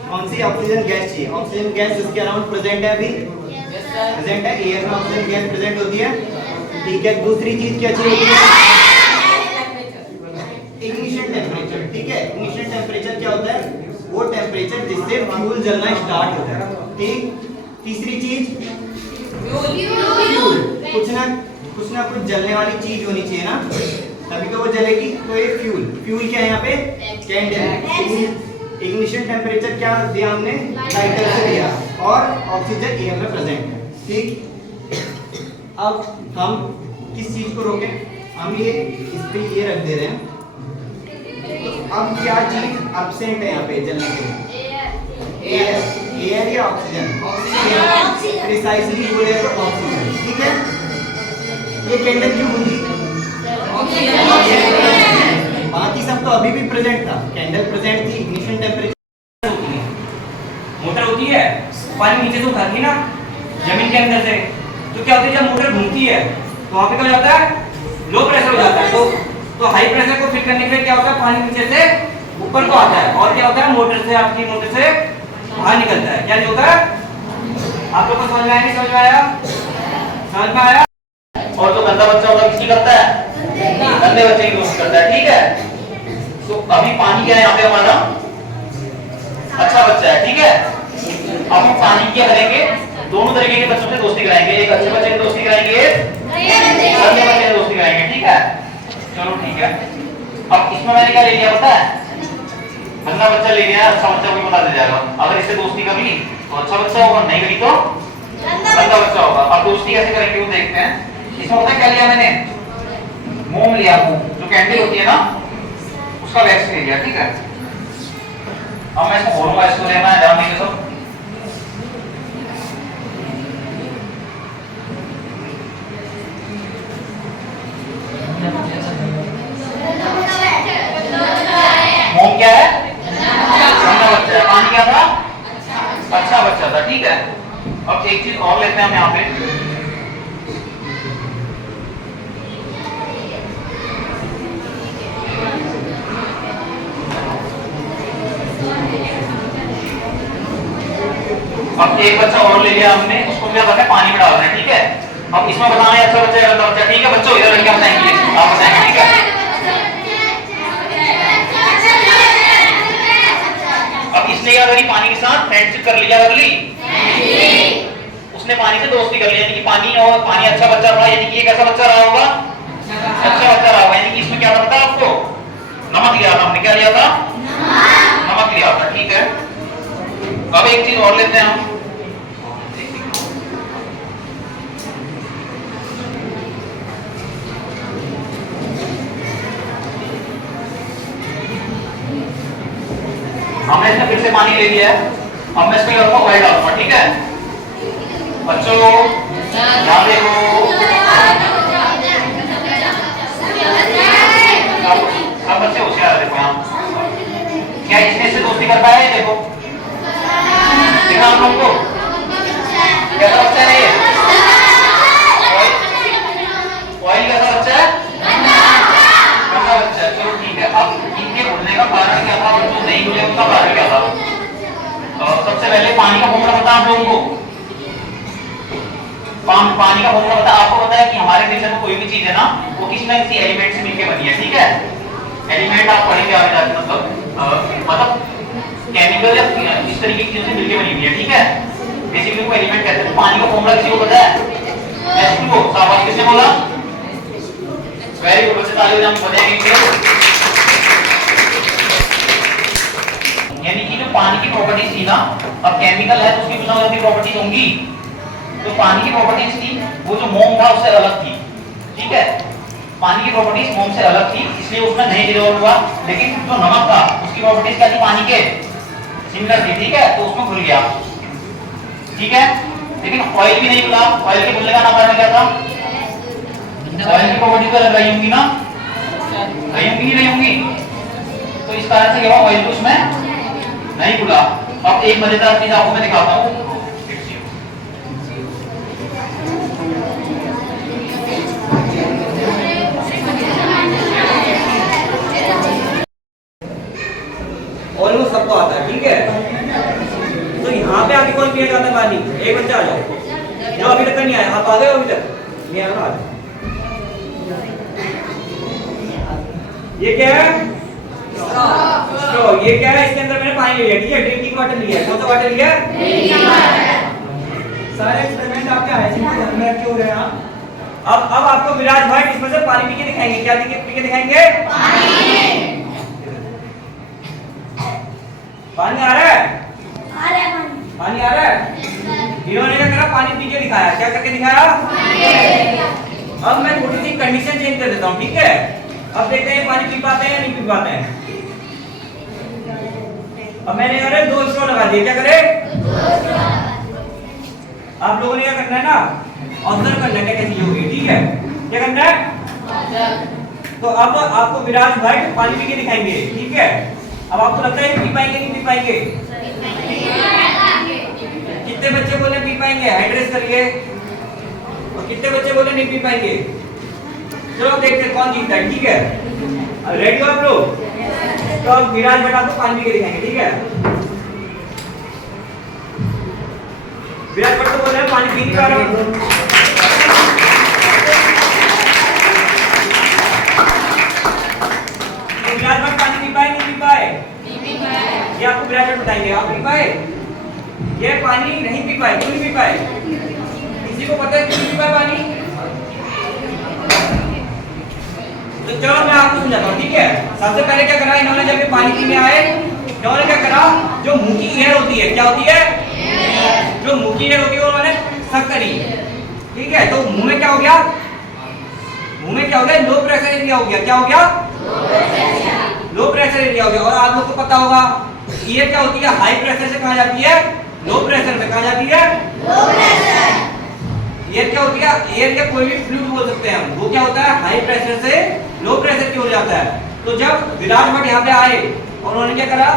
कौन सी ऑक्सीजन गैस चाहिए? ऑक्सीजन गैस जिसके अराउंड प्रेजेंट है, अभी प्रेजेंट है। एयर में ऑक्सीजन गैस प्रेजेंट होती है, ठीक है। दूसरी चीज क्या चाहिए? इग्निशन टेम्परेचर, ठीक है। इग्निशन टेम्परेचर क्या होता है? वो टेम्परेचर जिससे फ्यूल जलना स्टार्ट होता है, ठीक। तीसरी चीज फ्यूल, कुछ ना कुछ जलने वाली चीज होनी चाहिए ना, तभी तो वो जलेगी। तो ये फ्यूल, फ्यूल क्या है यहाँ पे? कैंडल। इग्निशन टेम्परेचर क्या दिया हमने? लाइटर से दिया, और ऑक्सीजन एयर में प्रेजेंट है, ठीक। अब हम किस चीज को रोके? हम ये इस पे ये रख दे रहे हैं। अब क्या चीज एब्सेंट है यहाँ पे जलने के लिए? एयर या ऑक्सीजन? ऑक्सीजन, प्रिसाइजली बोले तो ऑक्सीजन, ठीक है। ये कैंडल क्यों बुझी? बाकी सब तो अभी भी प्रेजेंट था, कैंडल प्रेजेंट थी। इग्निशन टेम्परेचर होती है, मोटर होती है, पानी नीचे से उठाती है ना जमीन के अंदर से, तो क्या होता है जब मोटर घूमती है तो वहां पे क्या हो जाता है? लो प्रेशर हो जाता है। तो हाई प्रेशर को फिट करने के लिए क्या होता है? पानी नीचे से ऊपर को आता है, और क्या होता है? मोटर से, आपकी मोटर से बाहर निकलता है। क्या नहीं होता है? आप लोग को समझ में आया? नहीं समझ में आया? समझ में आया? और जो गंदा बच्चा होगा किसकी करता है? गंदे बच्चे की दोस्ती करता है, ठीक है। तो अभी पानी क्या है यहाँ पे हमारा? अच्छा बच्चा है, ठीक है। अब हम पानी क्या करेंगे? दोनों तरीके के बच्चों से दोस्ती कराएंगे। एक अच्छे बच्चे की दोस्ती कराएंगे, एक गंदे बच्चे की दोस्ती कराएंगे, ठीक है। चलो ठीक है। अब इसमें मैंने क्या ले लिया पता है? गंदा बच्चा ले लिया, अच्छा बच्चा कोई बता दे जाएगा। अगर इससे दोस्ती कर ली तो अच्छा बच्चा होगा, नहीं करी तो गंदा बच्चा होगा। अब दोस्ती कैसे करेंगे वो देखते हैं। इसमें पता क्या लिया मैंने? मोम लिया, मोम जो कैंडल होती है ना, उसका वैक्स ले लिया, ठीक है। अब मैं इसको बोलूंगा, इसको लेना है, ध्यान देंगे सब। मोम क्या है? गंदा बच्चा है। पानी क्या था? अच्छा बच्चा था, ठीक है। अब एक चीज और लेते हैं हम यहाँ पे। अब एक बच्चा और ले लिया हमने, उसको क्या करना है? पानी में डाल रहे हैं, ठीक है। अब इसमें बताना है अच्छा बच्चा है गंदा बच्चा, ठीक है। बच्चों इधर लड़कियां बताएंगे, आप बताएंगे, ठीक है। अब इसने क्या करी? पानी के साथ फ्रेंडशिप कर लिया, कर ली। उसने पानी से दोस्ती कर ली, यानी कि पानी और पानी अच्छा बच्चा रहा, यानी कि ये कैसा बच्चा रहा होगा? अच्छा बच्चा रहा होगा। यानी कि इसमें क्या था पता है आपको? नमक लिया था हमने। क्या लिया था? नमक लिया था, ठीक है। अब एक चीज और लेते हैं हम। हमने इसमें फिर से पानी ले लिया है, अब मैं इसमें डालूंगा ऑयल डालूंगा, ठीक है बच्चों ध्यान देखो। सब बच्चे होशियार देखो यहाँ, क्या इसने से दोस्ती कर पाया है? देखो देखा आप लोगों को कैसा बच्चा है ये? ऑयल कैसा बच्चा है? गंदा बच्चा। चलो ठीक है, अब इनके घुलने का कारण क्या था और जो नहीं घुले उनका कारण क्या था? सबसे पहले पानी का फॉर्मूला पता आप लोगों को? पानी का फॉर्मूला पता आपको? पता है कि हमारे नेचर में कोई भी चीज है ना वो किसी ना किसी एलिमेंट से मिलकर बनी है, ठीक है? एलिमेंट आप पढ़ेंगे आगे जाके, मतलब केमिकल या इस तरीके की चीजों से मिलकर बनी हुई है, ठीक है? बेसिकली को एलिमेंट कहते हैं। तो पानी का फॉर्मूला किसी को पता है? H2O। शाबाश, किसने बोला? वेरी गुड बच्चे, ताली बजाएं बताएंगे। यानी कि जो पानी की प्रॉपर्टीज थी ना, अब केमिकल है तो उसकी कुछ अलग प्रॉपर्टीज होंगी। तो पानी की प्रॉपर्टीज थी वो जो मोम था उससे अलग थी, ठीक है? पानी की प्रॉपर्टीज मोम से अलग थी इसलिए उसमें नहीं डिसॉल्व हुआ, लेकिन जो नमक था उसकी प्रॉपर्टीज क्या थी? पानी के सिमिलर थी, ठीक है? तो उसमें घुल गया, ठीक है? लेकिन ऑयल भी नहीं घुला। ऑयल के घुलने का कारण क्या था? ऑयल की प्रॉपर्टी तो अलग रही होंगी ना, रही होंगी नहीं होंगी? तो इस कारण से क्या हुआ? ऑयल तो उसमें नहीं घुला। अब एक मजेदार चीज आपको मैं दिखाता हूँ। ऑलमोस्ट सबको आता है, ठीक है? तो यहाँ पे आके कौन पिया जाता है पानी? एक बच्चा आ जाओ जो अभी तक नहीं आया। आप आ गए अभी तक? नहीं आ रहा। ये क्या है? स्ट्रॉ। ये क्या है? इसके अंदर मैंने पानी लिया, ठीक है? ड्रिंकिंग वाटर लिया है। कौन सा वाटर लिया? Drinking water. सारे एक्सपेरिमेंट आपके हाइजीन को ध्यान में रखे हो रहे हैं। अब आपको विराज भाई इसमें से पानी पी के दिखाएंगे। क्या पी के दिखाएंगे? पानी आ रहा है? पानी आ रहा है? इन्होंने क्या करा? पानी पी के दिखाया। क्या करके दिखाया? अब मैं थोड़ी सी कंडीशन चेंज कर देता हूँ, ठीक है? अब देखते हैं पानी पी पाते हैं या नहीं पी पाते हैं। अब मैंने यार 2 स्ट्रॉ लगा दिए। क्या करे? आप लोगों ने क्या करना है ना, ऑब्जर्व करना है कैसी होगी, ठीक है? क्या करना है? तो अब आपको विराज भाई पानी पी के दिखाएंगे, ठीक है? अब आपको लगता है पी पाएंगे नहीं पी पाएंगे? कितने बच्चे बोले पी पाएंगे? हैंड रेज करिए। और कितने बच्चे बोले नहीं पी पाएंगे? चलो देखते हैं कौन जीतता है, ठीक है? रेडी हो आप लोग? तो अब विराज बेटा को पानी पी के दिखाएंगे, ठीक है? विराज बेटा बोल रहे हैं पानी पी नहीं पा रहा हूं। विराज बेटा पानी पी पाए नहीं पी पाए? ये आपको विराज बेटा बताएंगे। आप पी पाए? ये पानी नहीं पी पाए। क्यों नहीं पी पाए? किसी को पता है क्यों नहीं पी पाए पानी? तो चलो मैं आपको समझाता हूँ, ठीक है? सबसे पहले क्या करा इन्होंने? जब ये पानी पीने आए इन्होंने क्या करा? जो मुंह की एयर होती है, क्या होती है? जो मुंह की एयर होती है उन्होंने सक करी, ठीक है? तो मुंह में क्या हो गया? मुंह में क्या हो गया? लो प्रेशर एरिया हो गया। क्या हो गया? लो प्रेशर एरिया हो गया। और आप लोग को पता होगा एयर क्या होती है? हाई प्रेशर से कहा जाती है लो प्रेशर में। कहा जाती है लो प्रेशर। एयर क्या होती है? एयर का कोई भी फ्लूइड बोल सकते हैं हम। वो क्या होता है? हाई प्रेशर से लो प्रेशर की हो जाता है। तो जब विराज भट्ट यहाँ पे आए और उन्होंने क्या करा?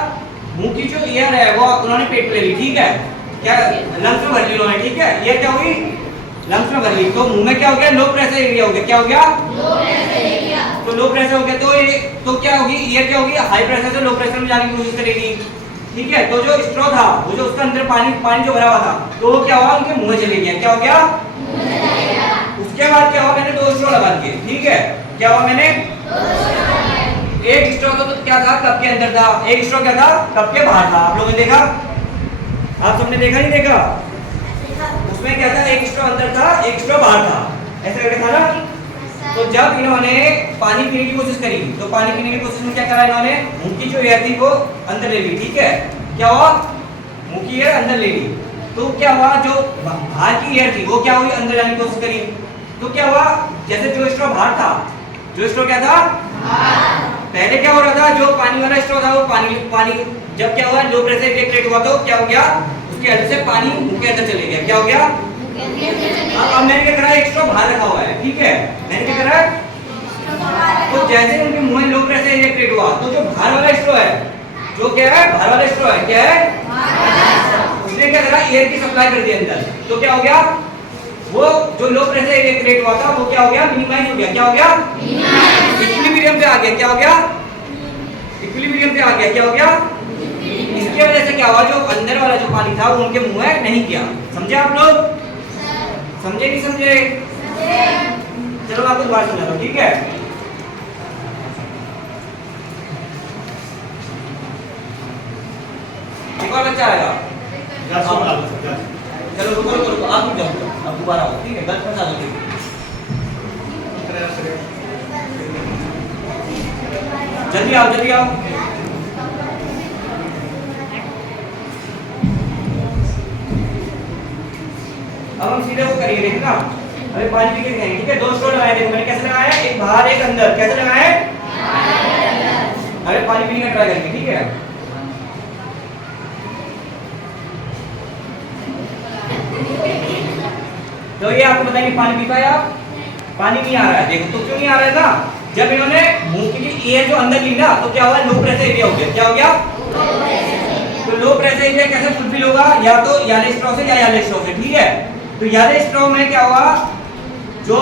मुंह की जो एयर है वो उन्होंने पेट में ले ली, ठीक है? क्या लंग्स में भर ली उन्होंने, ठीक है? एयर क्या हुई? लंग्स में भर ली। तो मुंह में क्या हो गया? लो प्रेशर एरिया हो गया। क्या हो गया? Low pressure area. तो लो प्रेशर हो गया तो क्या होगी? एयर क्या होगी? हाई प्रेशर से लो प्रेशर में जाने की कोशिश करेगी, ठीक है? तो जो स्ट्रॉ था वो जो उसके अंदर पानी जो भरा हुआ था तो वो क्या हुआ? उनके मुंह में चले गया। क्या हो गया? उसके बाद क्या हुआ? मैंने 2 स्ट्रॉ लगा दिए, ठीक है? क्या हुआ? मैंने एक स्ट्रॉ तो क्या था? कप के अंदर था। एक स्ट्रॉ क्या था? कप के बाहर था। आप लोगों ने देखा? आप सबने देखा नहीं देखा? उसमें क्या था? एक स्ट्रॉ अंदर था, एक स्ट्रॉ बाहर था। ऐसा करके था ना? तो जब इन्होंने पानी पीने की कोशिश करी तो पानी पीने की कोशिश में क्या करा इन्होंने? मुंह की जो एयर थी वो अंदर ले ली, ठीक है? क्या हुआ? मुंह की एयर अंदर ले ली। तो क्या हुआ? जो बाहर की एयर थी वो क्या हुई? अंदर जाने की कोशिश करी। तो क्या हुआ? जैसे जो स्ट्रॉ बाहर था, जो स्ट्रॉ क्या था? पहले क्या हो रहा था? जो पानी वाला स्ट्रॉ था वो पानी जब क्या हुआ, लो प्रेशर एरिया क्रिएट हुआ तो क्या हो गया, उसके अंदर से पानी मुंह के अंदर चले गया। क्या हो गया, अब मैंने क्या करा, एक स्ट्रॉ बाहर रखा हुआ है, ठीक है, मैंने क्या करा, तो जैसे उनके मुंह में लो प्रेशर एरिया क्रिएट हुआ तो जो बाहर वाला स्ट्रॉ है, जो क्या है, बाहर वाला स्ट्रॉ है, क्या है, उसने क्या करा, एयर की सप्लाई कर दी अंदर, तो क्या हो गया, वो जो लो प्रेशर एरिया क्रिएट हुआ था वो क्या हो गया, मिनिमाइज हो गया। क्या हो गया, इक्विलिब्रियम पे आ गया। क्या हो गया, इक्विलिब्रियम पे आ गया। क्या हो गया, इसकी वजह से क्या हुआ, जो अंदर वाला जो पानी था वो उनके मुंह में नहीं गया। समझे आप लोग, समझे नहीं समझे? चलो मैं आपको दोबारा समझा दूं, ठीक है। एक और बच्चा आएगा, चलो रुको रुको रुको, आप रुक जाओ, अब दोबारा आओ, ठीक है, गलत फंसा दो, ठीक है, जल्दी आओ जल्दी आओ। अब हम सीधे वो करिए, देखना, अरे पानी पी के दिखाएंगे, ठीक है। दो स्ट्रॉ लगाए, देखो मैंने कैसे लगाया, एक बाहर एक अंदर, कैसे लगाए, अरे पानी पीने का ट्राई करेंगे, ठीक है। तो ये आपको बताएंगे पानी पी पाए आप, पानी नहीं आ रहा है, देखो तो क्यों नहीं आ रहा था, जब इन्होंने मुंह की एयर जो अंदर ली ना तो क्या हुआ, लो प्रेशर एरिया हो गया। क्या हो गया, तो लो प्रेशर एरिया कैसे फुलफिल होगा, या तो याले स्ट्रॉ से या याले स्ट्रॉ से, ठीक है। तो याले स्ट्रॉ में क्या हुआ, जो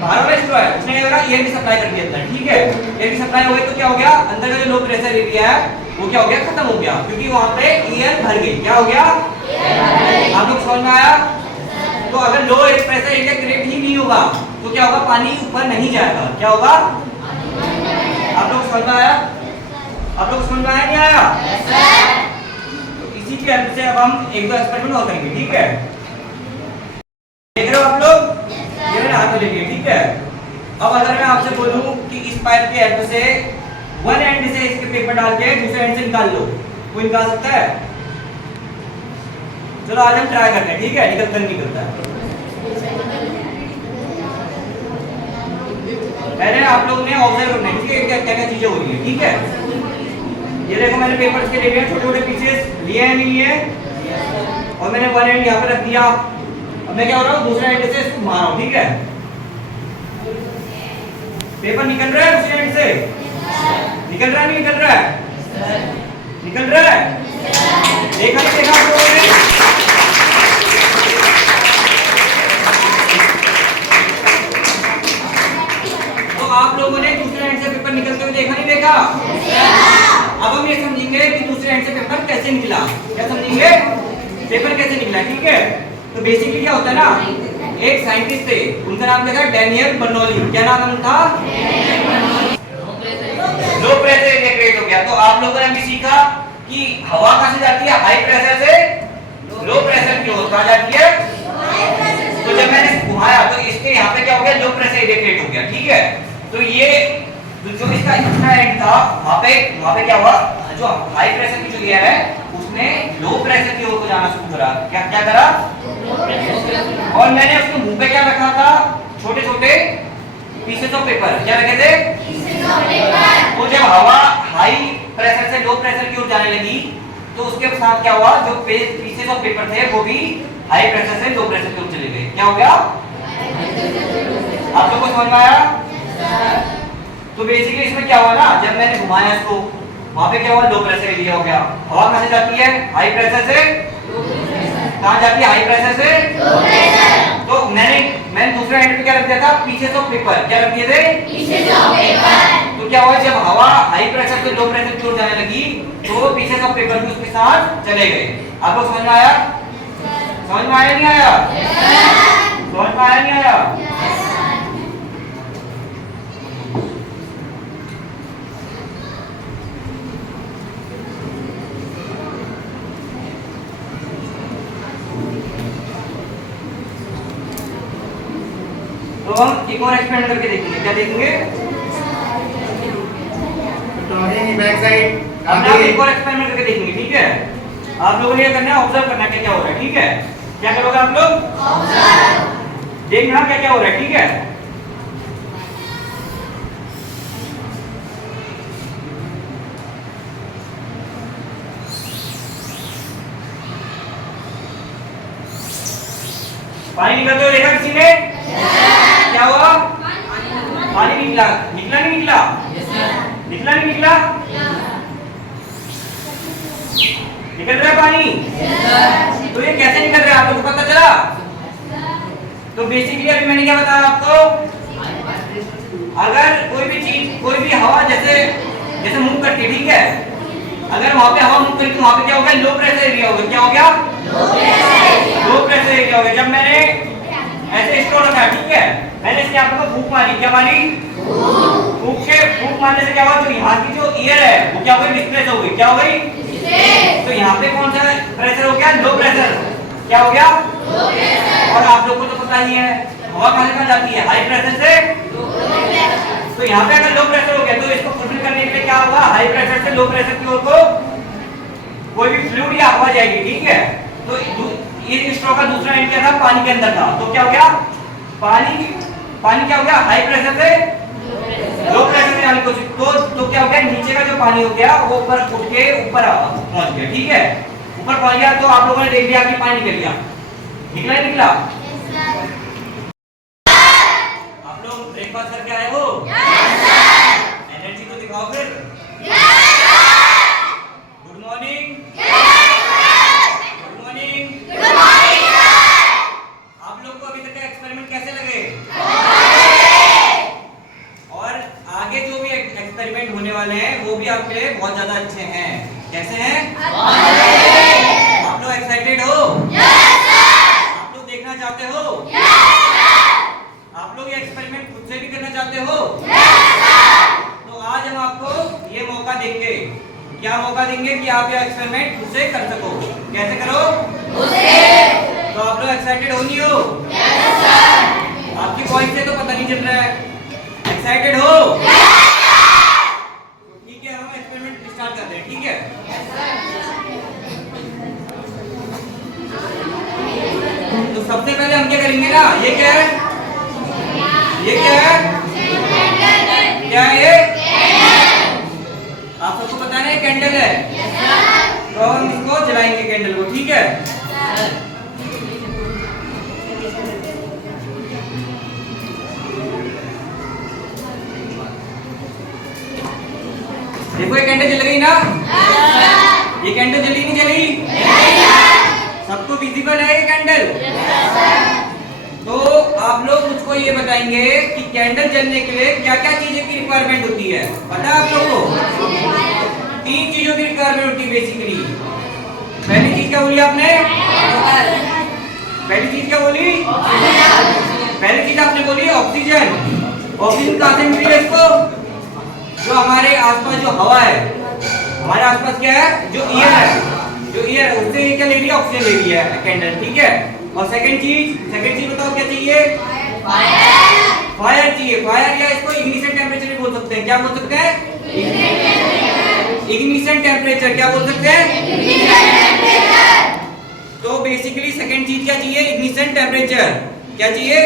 बाहर वाला स्ट्रॉ है उसने क्या करा, एयर की सप्लाई कर दी अंदर, ठीक है, एयर की सप्लाई हो गई तो क्या हो गया, अंदर का जो लो प्रेशर एरिया है वो क्या हो गया, खत्म हो गया, क्योंकि वहां पे एयर भर गई। क्या हो गया, आप लोग समझ में आया? तो अगर लो प्रेशर एरिया क्रिएट ही नहीं होगा तो क्या होगा, पानी ऊपर नहीं जाएगा। क्या होगा, आप लोग समझ में आया, आप लोग समझ में आया नहीं आया? तो इसी की हेल्प से अब हम एक दो एक्सपेरिमेंट और करेंगे, ठीक है। देख रहे हो आप लोग, ये मैंने हाथ में ले लिया, ठीक है। अब अगर मैं आपसे बोलूं कि इस पाइप की हेल्प से वन एंड से इसके पेपर डाल के दूसरे एंड से निकाल लो, कोई निकाल सकता है? चलो आज हम ट्राई करते हैं, ठीक है, निकलता नहीं निकलता है। पहले आप लोग ने ऑब्जर्व करना है, ठीक है, क्या क्या चीजें हो रही है, ठीक है। ये देखो मैंने पेपर्स के ले लिए, छोटे छोटे पीसेस लिए हैं नहीं लिए, और मैंने वन एंड यहाँ पे रख दिया। अब मैं क्या हो रहा हूँ, दूसरे एंड से इसको घुमा रहा हूँ, ठीक है। पेपर निकल रहा है दूसरे एंड से, निकल रहा है नहीं निकल रहा है, निकल रहा है, देखा नहीं देखा आप लोगों ने? तो आप लोगों ने दूसरे एंड से पेपर निकलते हुए देखा नहीं देखा? अब हम ये समझेंगे कि दूसरे एंड से पेपर कैसे निकला। क्या समझेंगे, पेपर कैसे निकला, ठीक है। तो बेसिकली क्या होता है ना, एक साइंटिस्ट थे, उनका नाम क्या था, डैनियल बर्नौली। क्या नाम था, लो प्रेशर एरिया क्रिएट हो गया। तो आप लोगों ने भी सीखा कि हवा कहां से जाती है, हाई प्रेशर से लो प्रेशर की ओर कहां जाती है। तो जब मैंने घुमाया तो इसके यहाँ पे क्या हो गया, लो प्रेशर एरिया क्रिएट हो गया, ठीक है। तो ये जो इसका इतना एंड था वहां पे क्या हुआ, जो हाई प्रेशर की जो एयर है उसने लो प्रेशर की ओर को जाना शुरू करा। क्या क्या करा, और मैंने उसके मुंह पे क्या रखा था, छोटे छोटे पीसेस ऑफ पेपर। क्या रखे थे, तो जब हवा हाई प्रेशर से लो प्रेशर की ओर जाने लगी तो उसके साथ क्या हुआ, जो पीसेस ऑफ पेपर थे वो भी हाई प्रेशर से लो प्रेशर की ओर चले गए। क्या हो गया, आप लोगों को समझ में आया? तो बेसिकली इसमें क्या हुआ ना, जब मैंने घुमाया इसको वहां पे क्या हुआ, लो प्रेशर एरिया हो गया। हवा कहां से जाती है, हाई प्रेशर से, कहां जाती है, हाई प्रेशर से लो प्रेशर। तो मैंने दूसरे एंड पे क्या रख दिया था, पीसेस ऑफ पेपर। क्या रख दिए थे, पीसेस ऑफ पेपर। तो क्या हुआ, जब हवा हाई प्रेशर से लो प्रेशर की ओर जाने लगी तो पीसेस ऑफ पेपर भी उसके साथ चले गए। आप लोग समझ में आया, समझ में आया नहीं आया, समझ में आया नहीं आया? तो हम एक और एक्सपेरिमेंट करके देखेंगे। क्या देखेंगे, बैक साइड हम एक और एक्सपेरिमेंट करके देखेंगे, ठीक है। आप लोगों ने ये करना है, ऑब्जर्व करना है क्या हो रहा है, ठीक है। क्या करोगे आप लोग, ऑब्जर्व, देखना क्या क्या हो रहा है, ठीक है। पानी निकलते हुए देखा किसी ने? क्या हुआ? पानी निकला, निकला नहीं निकला? निकला नहीं निकला? निकल रहा है पानी? तो ये कैसे निकल रहा है आपको पता चला? तो बेसिकली अभी मैंने क्या बताया आपको? अगर कोई भी चीज, कोई भी हवा जैसे मूव करती है, ठीक है, अगर वहां पे हवा मूव करी तो वहां पे क्या होगा? लो प्रेशर एरिया होगा। क्या हो गया? लो प्रेशर एरिया हो गया। जब मैंने ऐसे स्टोर रखा, ठीक है, मैंने इसके आप को फूंक मारी। क्या मारी? फूंक मारने से क्या हुआ? तो यहाँ की जो एयर है वो क्या हो गई? डिस्प्लेस हो गई। क्या हो गई? तो यहाँ पे कौन सा प्रेशर हो गया? Low pressure. क्या हो गया? और आप लोग को तो पता ही है हवा कहाँ जाती है? हाई प्रेशर से। तो यहाँ पे अगर लो प्रेशर हो गया तो इसको फुलफिल करने के लिए क्या होगा? हाई प्रेशर से लो प्रेशर की ओर को कोई भी फ्लूइड या हवा जाएगी, ठीक है। तो ये स्ट्रो का दूसरा एंड क्या था? पानी के अंदर था। तो क्या हो गया? पानी क्या हो गया? हाई प्रेशर से लो प्रेशर में जाने की कोशिश। तो क्या हो गया? नीचे का जो पानी हो गया वो ऊपर उठ के ऊपर पहुंच गया, ठीक है, ऊपर पहुंच गया। तो आप लोगों ने देख लिया कि पानी निकल गया। निकला ही निकला? आप लोग ब्रेकफास्ट करके आए हो? एनर्जी तो दिखाओ फिर। Good morning. Good morning. आप लोग को अभी तक का एक्सपेरिमेंट कैसे लगे? और आगे जो भी एक्सपेरिमेंट होने वाले हैं वो भी आपके लिए बहुत ज्यादा अच्छे हैं। कैसे हैं? आप लोग एक्साइटेड हो? आप लोग देखना चाहते हो? आप लोग ये एक्सपेरिमेंट खुद से भी करना चाहते हो? तो आज हम आपको ये मौका देंगे। क्या मौका देंगे? कि आप ये एक्सपेरिमेंट खुद से कर सको। कैसे करो? तो आप लोग एक्साइटेड हो नहीं हो? आपकी वॉइस से तो पता नहीं चल रहा है। एक्साइटेड हो? ठीक है, हम एक्सपेरिमेंट स्टार्ट करते हैं, ठीक है। तो सबसे पहले हम क्या करेंगे ना, ये क्या है? ये क्या है? क्या है ये? आप सबको पता है कैंडल है। तो हम इसको जलाएंगे कैंडल को, ठीक है। देखो ये कैंडल जल गई ना? ये कैंडल जली नहीं जली? सबको विजिबल है ये कैंडल? तो आप लोग मुझको ये बताएंगे कि कैंडल जलने के लिए क्या क्या चीजें की रिक्वायरमेंट होती है? पता है आप लोगों को? 3 चीजों की रिक्वायरमेंट होती है बेसिकली। पहली चीज क्या बोली आपने? पहली चीज क्या बोली? पहली चीज आपने बोली ऑक्सीजन। ऑक्सीजन कहाँ से मिल रही है इसको? जो हमारे आसपास जो हवा है, हमारे आसपास क्या है? जो एयर है, जो एयर है उससे क्या ले रही है? ऑक्सीजन ले रही है कैंडल, ठीक है। और सेकंड चीज बताओ क्या चाहिए? फायर चाहिए। फायर या इसको इग्निशन टेम्परेचर भी बोल सकते हैं। क्या बोल सकते हैं? Ignition temperature. क्या बोल सकते हैं? तो बेसिकली सेकंड चीज क्या चाहिए? Ignition temperature. क्या चाहिए?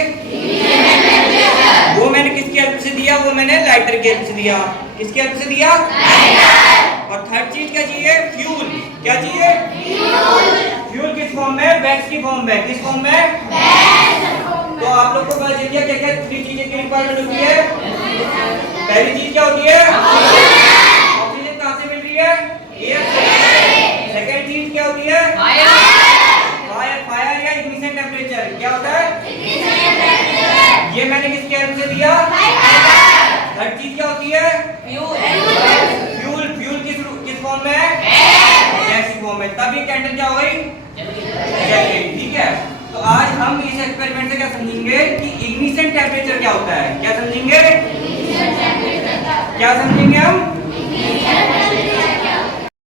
वो मैंने किसकी हेल्प से दिया? वो मैंने लाइटर की हेल्प से दिया। किसकी हेल्प से दिया? और थर्ड चीज क्या चाहिए? फ्यूल। क्या चाहिए? फ्यूल किस फॉर्म में? वैक्स की फॉर्म में। किस फॉर्म में? तो आप लोग को पता चल गया क्या क्या 3 चीजें की रिक्वायरमेंट होती है। पहली चीज क्या होती है? ऑक्सीजन कहाँ से मिल रही है? एयर से। सेकंड चीज क्या होती है? फायर या इग्निशन टेम्परेचर। क्या होता है? ये मैंने किसकी हेल्प से दिया? थर्ड चीज क्या होती है? फ्यूल। फ्यूल किस फॉर्म में है? गैस की फॉर्म में। तब ये कैंडल क्या हो गई? जल गई, ठीक है। तो आज हम इस एक्सपेरिमेंट से क्या समझेंगे कि इग्निशन टेम्परेचर क्या होता है। क्या समझेंगे? क्या समझेंगे हम?